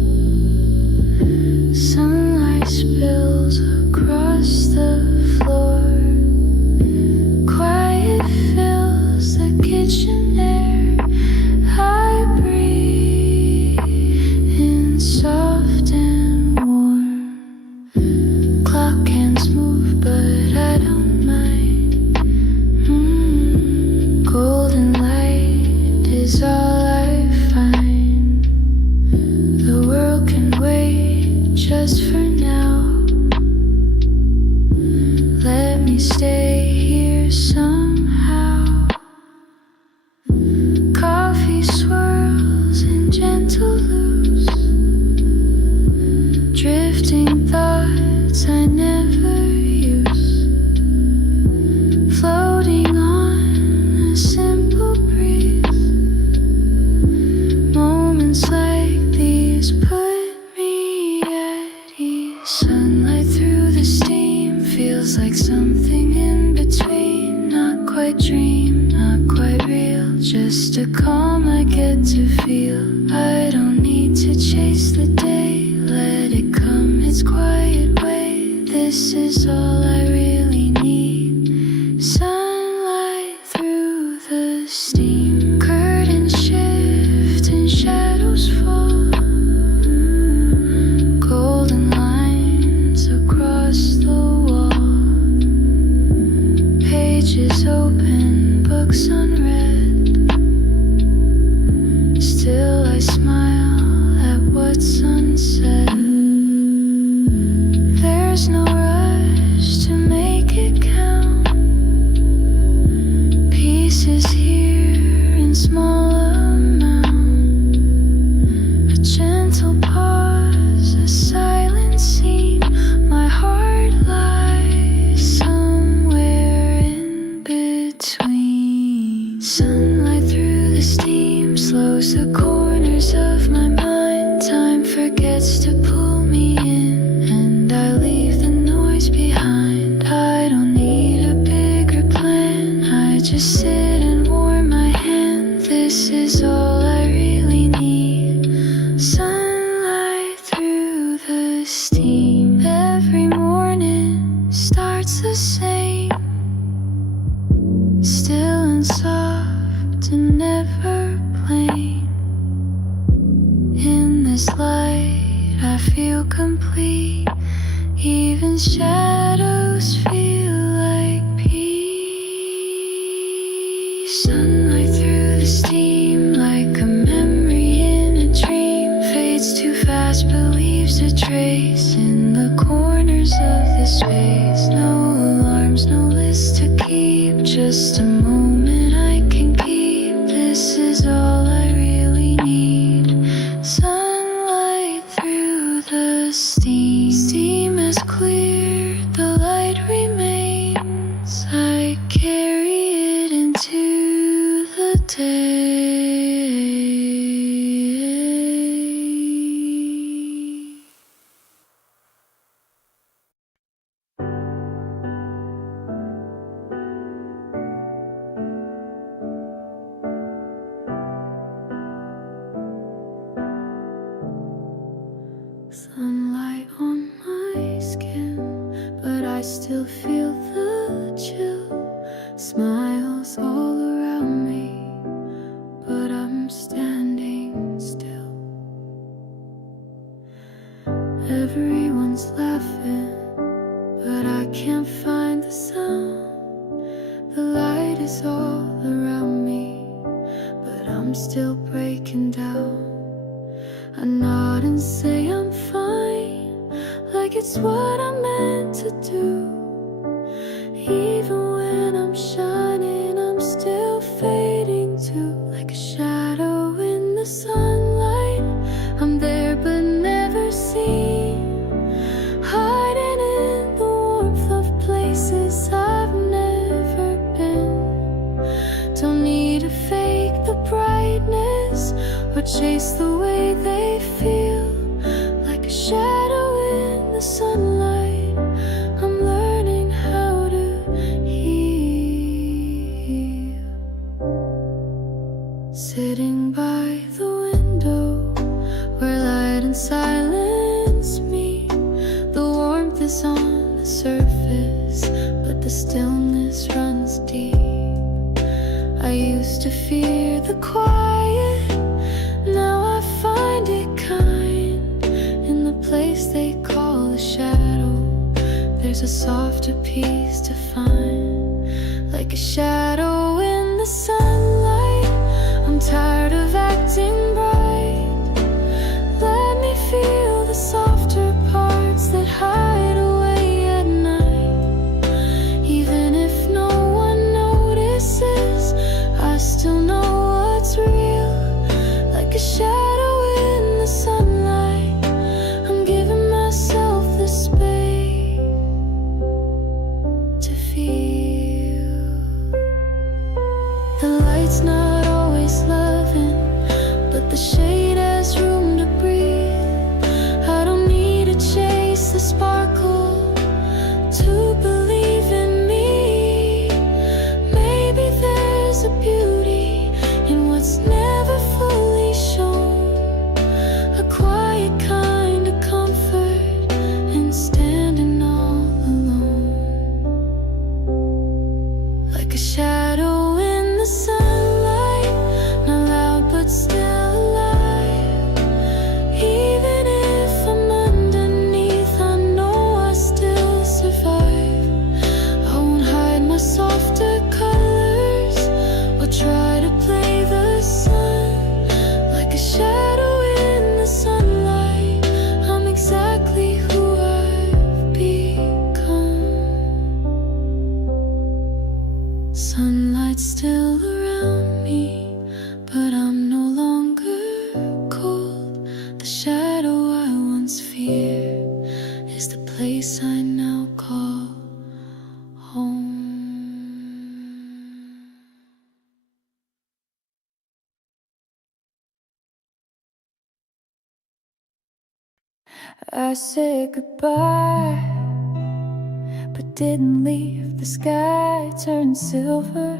Sunlight spills across the floor. Quiet fills the kitchen air. I breathe in soft and warm. Clock hands move, but I don't mind. Golden light is all I find. The world can wait just for now. Let me stay here somehow. Coffee swirls in gentle loops, drifting thoughts I never use, floating on a simple breeze. Moments like these put me at ease. Sunlight through the steam feels like something in between. Not quite dream, not quite real, just a calm I get to feel. I don't need to chase the day, let it come its quiet way. This is all I really need. Sunlight through the steam. Curtains shift and shadows fall. Golden lines across the wall. Pages open, books unread. Still I smile at what's unsaid. There's no rush to make it count. Pieces here in small amount. A gentle pause, a silent scene. My heart lies somewhere in between. Sunlight through the steam slows the corners of my mind. Time forgets to pull me in, and I leave the noise behind. I don't need a bigger plan, I just sit and warm my hand. This is all I really need. Sunlight through the steam. Every morning starts the same, still and soft and never plain. In this light I feel complete, even shadows shadows feel like peace. Sunlight through the steam, like a memory in a dream. Fades too fast, but leaves a trace in the corners of the space. No alarms, no list to keep, just a moment I can keep. This is all I really need. Sunlight through the steam. Steam is clear, the light remains. I carry it into the day. Sunlight on my skin, but I still feel the chill. Smiles all around me, but I'm standing still. Everyone's laughing, but I can't find the sound. The light is all around me, but I'm still breaking down. I nod and say I'm fine, like it's what I'm meant to do. Even when I'm shining, I'm still fading too, like a shadow in the sunlight. I'm there but never seen, hiding in the warmth of places I've never been. Don't need to fake the brightness or chase the way they feel, like a shadow in the sunlight. I'm learning how to heal. Sitting by the window where light and silence meet. The warmth is on the surface, but the stillness runs deep. I used to fear the quiet, now I find it kind. In the place they call a shadow, there's a softer peace to find, like a shadow in the sunlight. I'm tired of acting bright. Let me feel the softer parts that hide away at night. Even if no one notices, I still know what's real, like a shadow in the sunlight. I'm giving myself the space to feel. The light's not always loving, but the shade has room to breathe. I don't need to chase the sparkle to believe in me. Maybe there's a beauty in what's never fully shown, a quiet kind of comfort in standing all alone, like a shadow in the sunlight, not loud but still alive. Even if I'm underneath, I know I still survive. I won't hide my softer colors or try to play the sun, like a shadow in the sunlight. I'm exactly who I've become. Sunlight's still around me, but I'm no longer cold. The shadow I once feared is the place I now call home. I said goodbye, but didn't leave. The sky turned silver,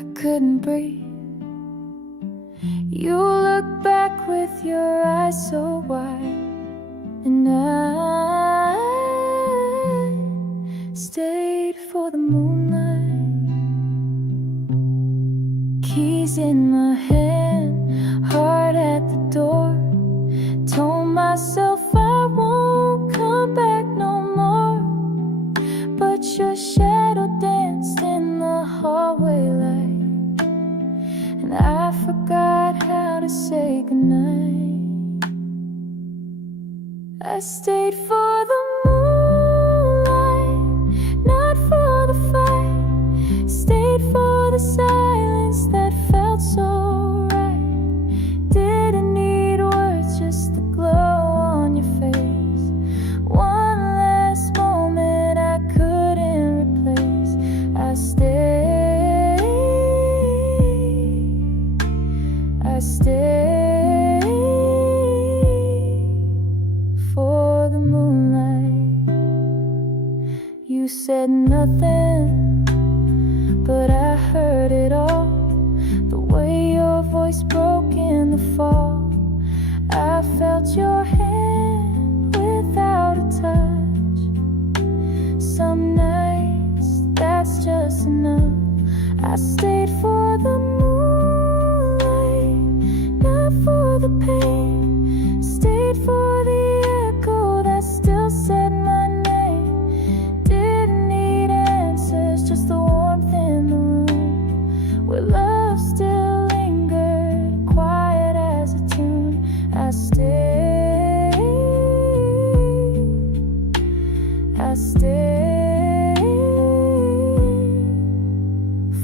I couldn't breathe. You look back with your eyes so wide, and I stayed for the moonlight. Keys in my hand, heart at the door. Told myself I won't come back no more. your shadow danced in the hallway light, and I forgot how to say goodnight. I stayed for the moonlight, not for the fight. Stayed for the silence that felt so right. Didn't need words, just the glow on your face. One last moment I couldn't replace. I stayed for the moonlight. You said nothing, but I heard it all. The way your voice broke in the fall. I felt your hand without a touch. Some nights that's just enough. I stayed for the moonlight, not for the pain. Stayed for the echo that still said my name. Didn't need answers, just the warmth in the room, where love still lingered, quiet as a tune. I stayed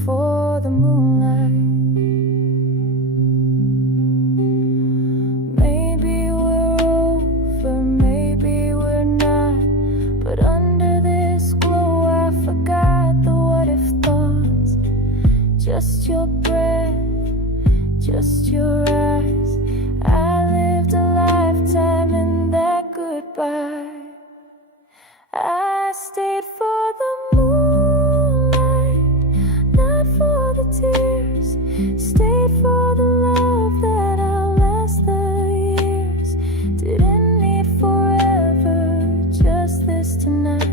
for the moonlight. Maybe we're over, maybe we're not, but under this glow I forgot the what if thoughts. Just your breath, just your eyes. I lived a lifetime in that goodbye. I stayed for the moonlight, not for the tears. Stayed for the love that outlasts the years. Didn't need forever, just this tonight.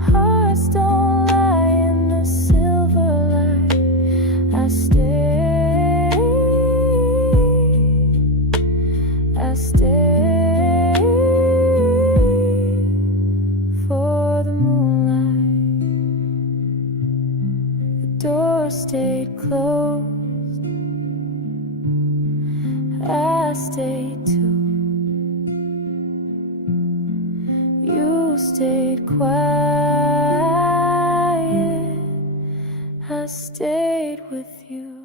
Hearts don't lie in the silver light. I stayed for the moonlight. The door stayed closed. I stayed too. You stayed quiet. I stayed with you.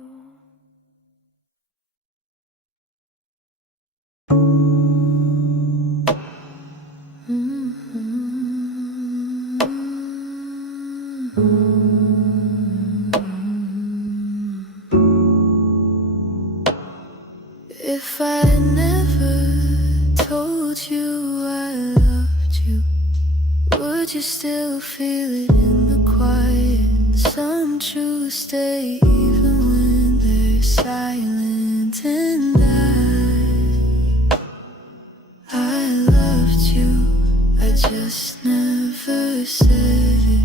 If I never told you I loved you, would you still feel it in the quiet? Some truths stay even when they're silent, and I loved you, I just never said it.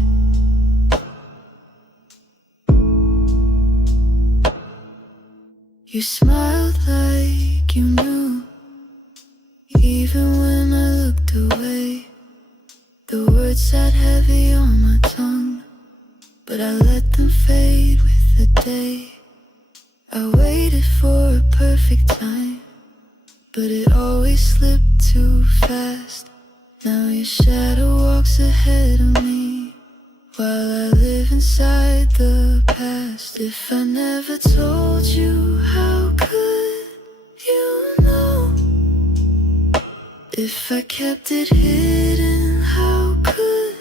You smiled like you knew, even when I looked away. The words sat heavy on my tongue, but I let them fade with the day. I waited for a perfect time, but it always slipped too fast. Now your shadow walks ahead of me, while I live inside the past. If I never told you, how could you know? If I kept it hidden, how could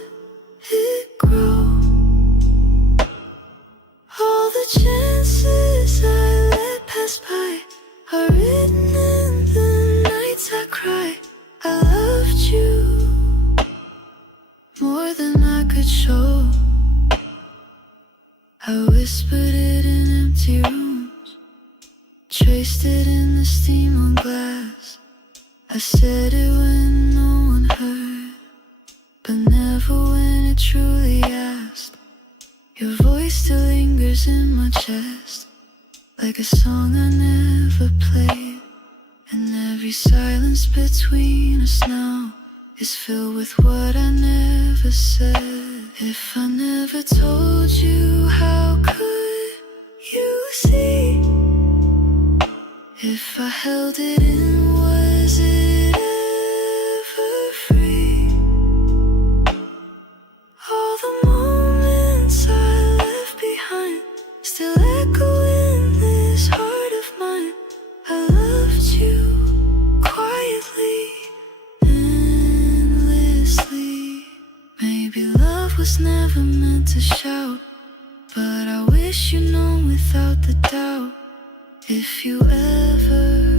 it grow? All the chances I let pass by are written in the nights I cry. I loved you more than I could show. I whispered it in empty rooms, traced it in the steam on glass. I said it when no one heard, but never when it truly asked. Your voice still lingers in my chest, like a song I never played. And every silence between us now is filled with what I never said. If I never told you, how could you see? If I held it in, was it ever free? All the moments I left behind still echo in this heart of mine. I loved you quietly, endlessly. Maybe love was never meant to shout, but I wish you know without the doubt. If you ever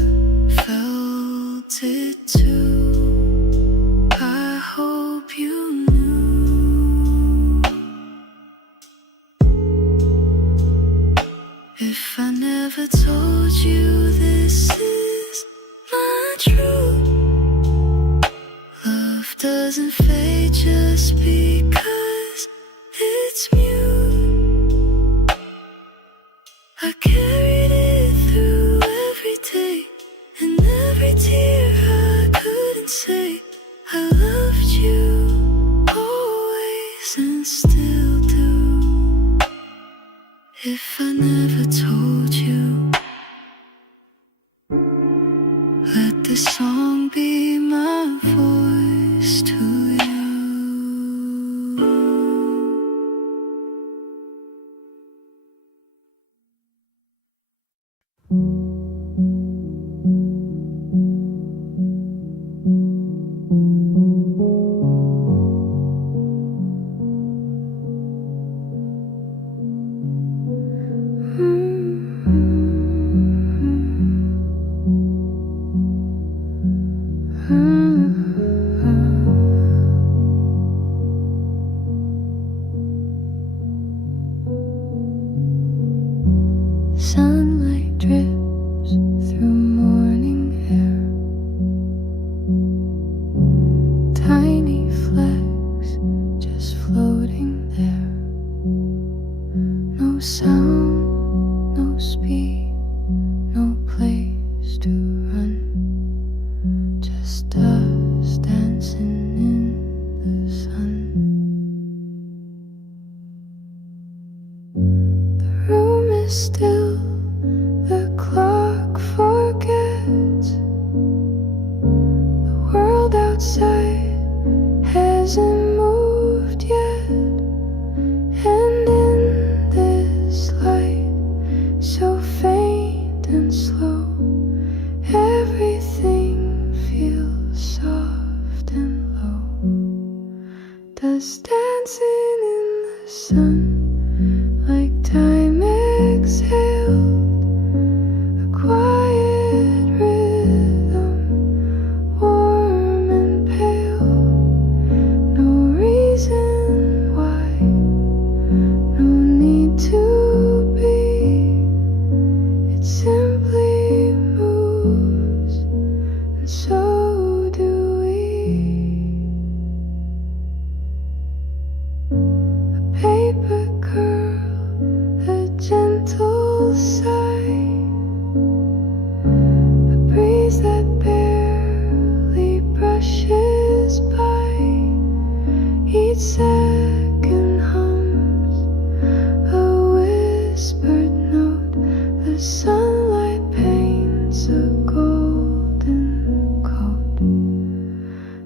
felt it too, I hope you knew. If I never told you this is my truth, love doesn't fade just because it's mute. I carried it through every day and every tear I couldn't say. I loved you always and still do. If I never told you, let this song be my voice to you. Sunlight drips through morning air, tiny flecks just floating there. No sound, no speed, no place to run, just us dancing in the sun. The room is still, the clock forgets. The world outside hasn't moved yet. And in this light, so faint and slow, everything feels soft and low. Does dancing in the sun like time exhaled, a quiet rhythm, warm and pale. No reason why, no need to be. It simply moves, and so do we. A paper curl, a gentle sigh, a breeze that barely brushes by. Each second hums a whispered note. The sunlight paints a golden coat.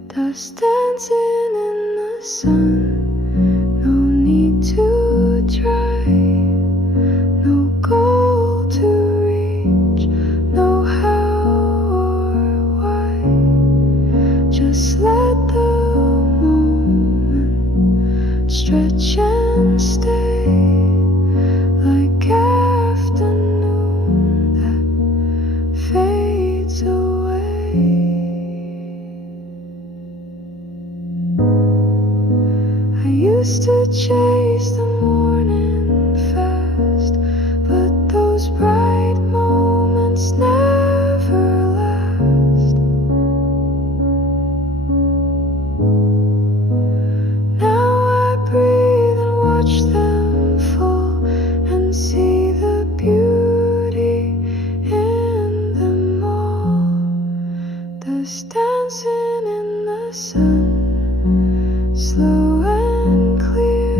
Dust dancing in the sun, no need to try, no goal to reach, no how or why. Just let the moment stretch and stay, like afternoon that fades away. I used to chase the morning fast, but those bright moments never last. Now I breathe and watch them fall and see the beauty in them all. Does dancing in the sun, slow and clear,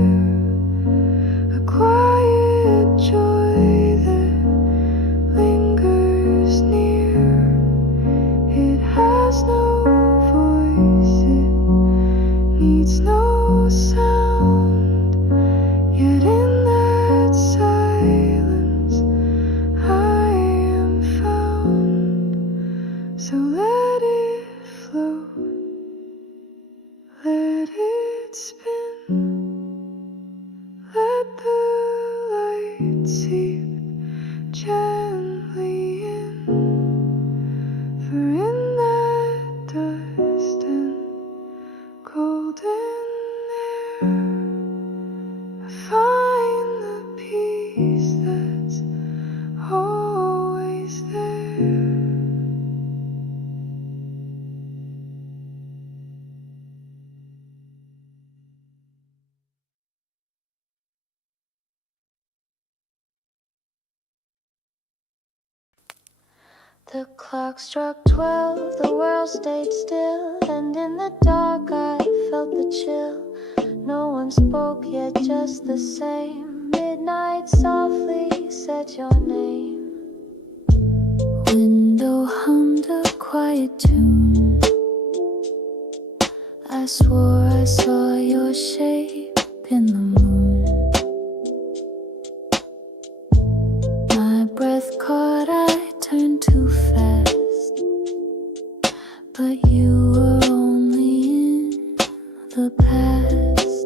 The clock struck 12, the world stayed still, and in the dark I felt the chill. No one spoke yet, just the same. Midnight softly said your name. Window hummed a quiet tune. I swore I saw your shape in the moon. My breath caught, I turned too fast, but you were only in the past.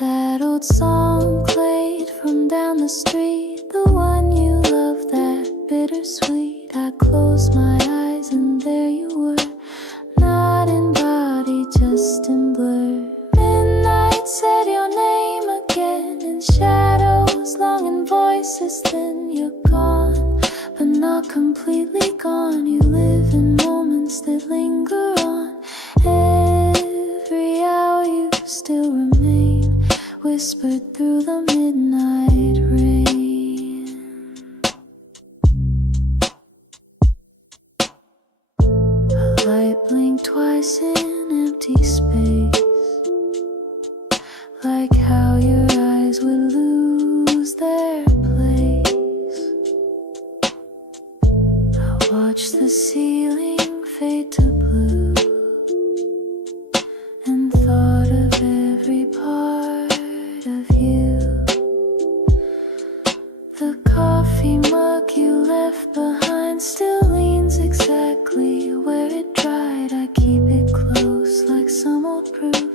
That old song played from down the street, the one you loved, that bittersweet. I closed my eyes and there you were, not in body, just in blur. Midnight said your name again in shadows, long in voices, then you're gone, but not completely gone. You live in moments that linger on. Every hour you still remain, whispered through the midnight rain. A light blinked twice in empty space, like how your eyes would lose their place. I watched the ceiling fade to blue and thought of every part of you. The coffee mug you left behind still leans exactly where it dried. I keep it close like some old proof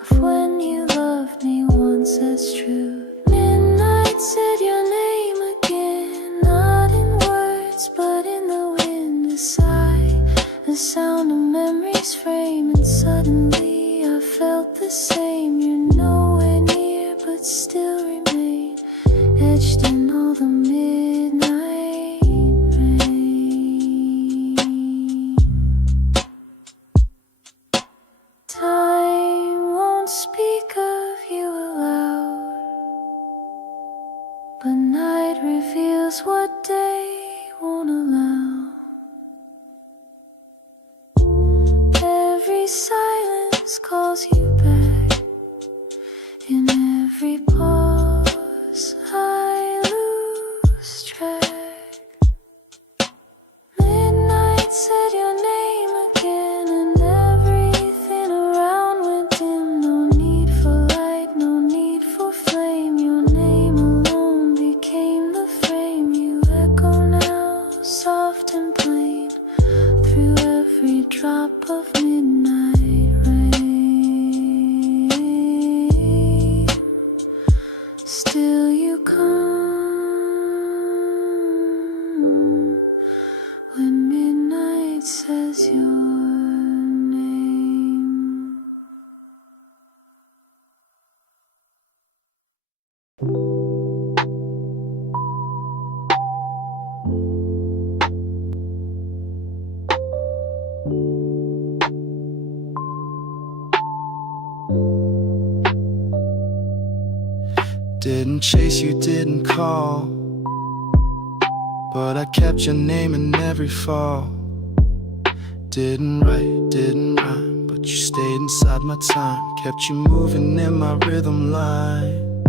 of when you loved me once as true. Midnight said your name again, not in words but in the wind. A sigh, the sound of memories frame, and suddenly I felt the same. You're nowhere near but still remain, etched in all the midnight rain. Time won't speak of you aloud, but night reveals what day won't allow. Every silence calls you back. In every pause I lose track. Midnight said your name again, and everything around went dim. No need for light, no need for flame. Your name alone became the frame. You echo now, soft and plain, through every drop of midnight rain. Still you come when midnight says your name. Didn't chase you, didn't call, but I kept your name in every fall. Didn't write, didn't rhyme, but you stayed inside my time, kept you moving in my rhythm line.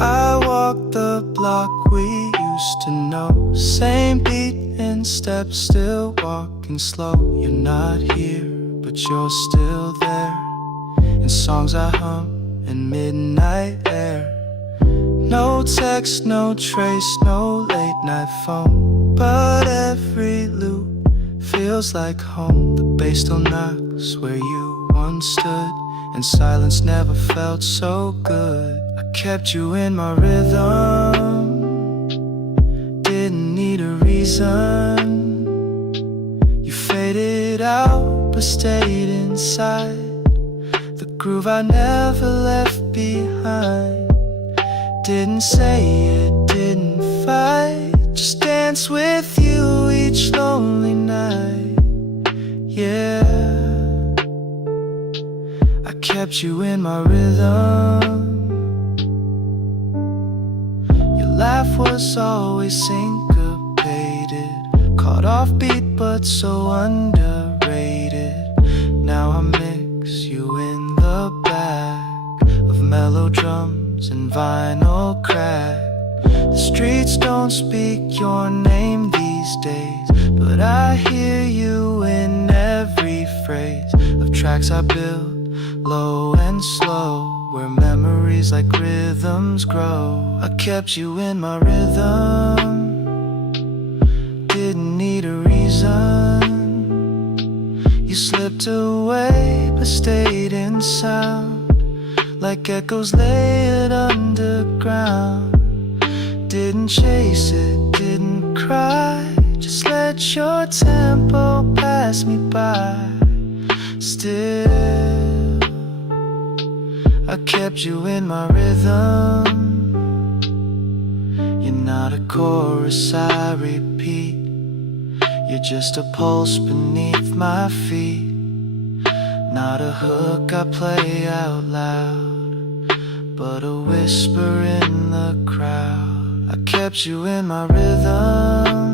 I walked the block we used to know, same beat and step, still walking slow. You're not here, but you're still there, in songs I hum in midnight air. No text, no trace, no late night phone, but every loop feels like home. The bass still knocks where you once stood, and silence never felt so good. I kept you in my rhythm, didn't need a reason. You faded out but stayed inside the groove I never left behind. Didn't say it, didn't fight, just dance with you each lonely night. Yeah, I kept you in my rhythm. Your laugh was always syncopated, thought offbeat but so underrated. Now I mix you in the back of mellow drums and vinyl crack. The streets don't speak your name these days, but I hear you in every phrase of tracks I built low and slow, where memories like rhythms grow. I kept you in my rhythm, didn't need a reason. You slipped away but stayed in sound, like echoes laid underground. Didn't chase it, didn't cry, just let your tempo pass me by. Still, I kept you in my rhythm. You're not a chorus I repeat, you're just a pulse beneath my feet. Not a hook I play out loud, but a whisper in the crowd. I kept you in my rhythm,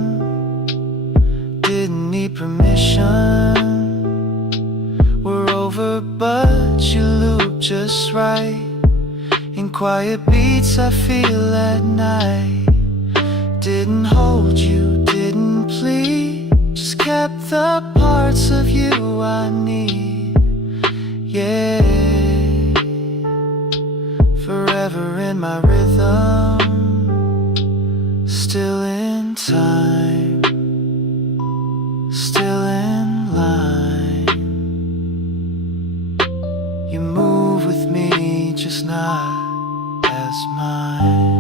didn't need permission. We're over but you loop just right, in quiet beats I feel at night. Didn't hold you, didn't plead, just kept the parts of you I need. Yeah, forever in my rhythm, still in time, still in line. You move with me, just not as mine.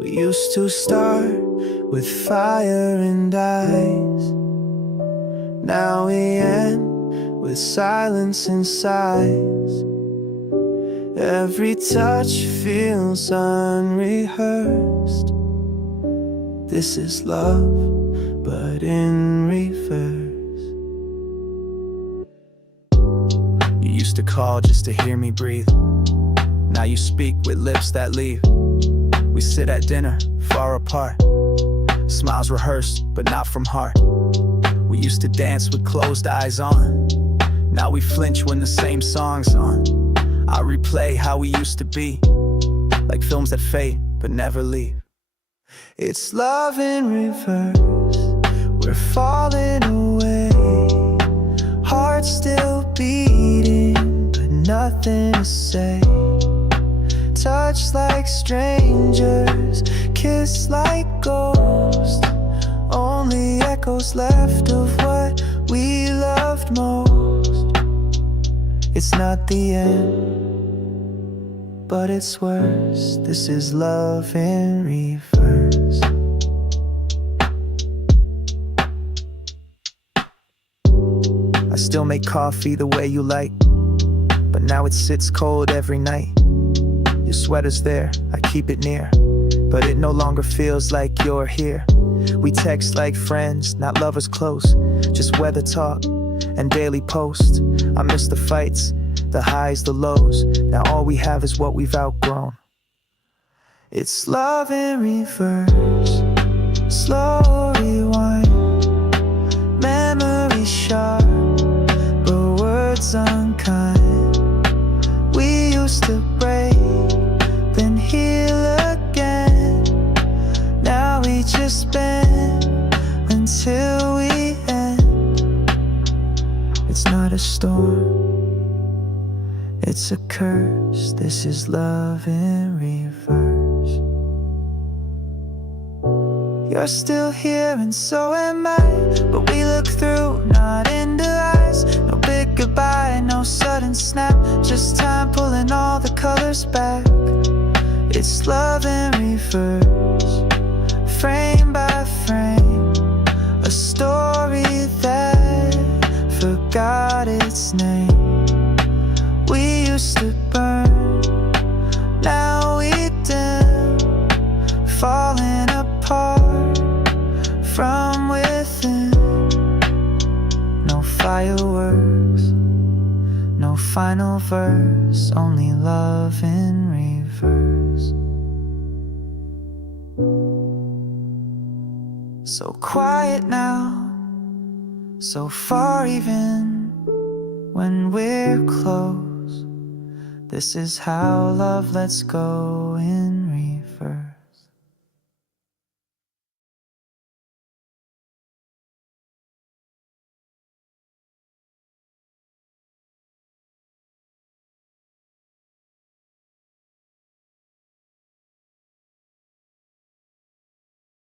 We used to start with fire and ice. Now we end with silence and sighs. Every touch feels unrehearsed. This is love, but in reverse. You used to call just to hear me breathe. Now you speak with lips that leave. We sit at dinner, far apart. Smiles rehearsed, but not from heart. We used to dance with closed eyes on. Now we flinch when the same song's on. I replay how we used to be, like films that fade, but never leave. It's love in reverse, we're falling away. Hearts still beating, but nothing to say. Touch like strangers, kiss like ghosts. Only echoes left of what we loved most. It's not the end, but it's worse. This is love in reverse. I still make coffee the way you like, but now it sits cold every night. Your sweater's there, I keep it near, but it no longer feels like you're here. We text like friends, not lovers close, just weather talk and daily posts. I miss the fights, the highs, the lows. Now all we have is what we've outgrown. It's love in reverse, slow rewind. Memory sharp, but words unkind. We used to break, then heal again. Now we just bend until we end. It's not a storm, it's a curse. This is love in reverse. You're still here and so am I, but we look through, not into eyes. No big goodbye, no sudden snap, just time pulling all the colors back. It's love in reverse, frame by frame, a story that forgot its name. We used to burn, now we dim, falling apart. still works. No final verse, only love in reverse. So quiet now, so far even when we're close. This is how love lets go in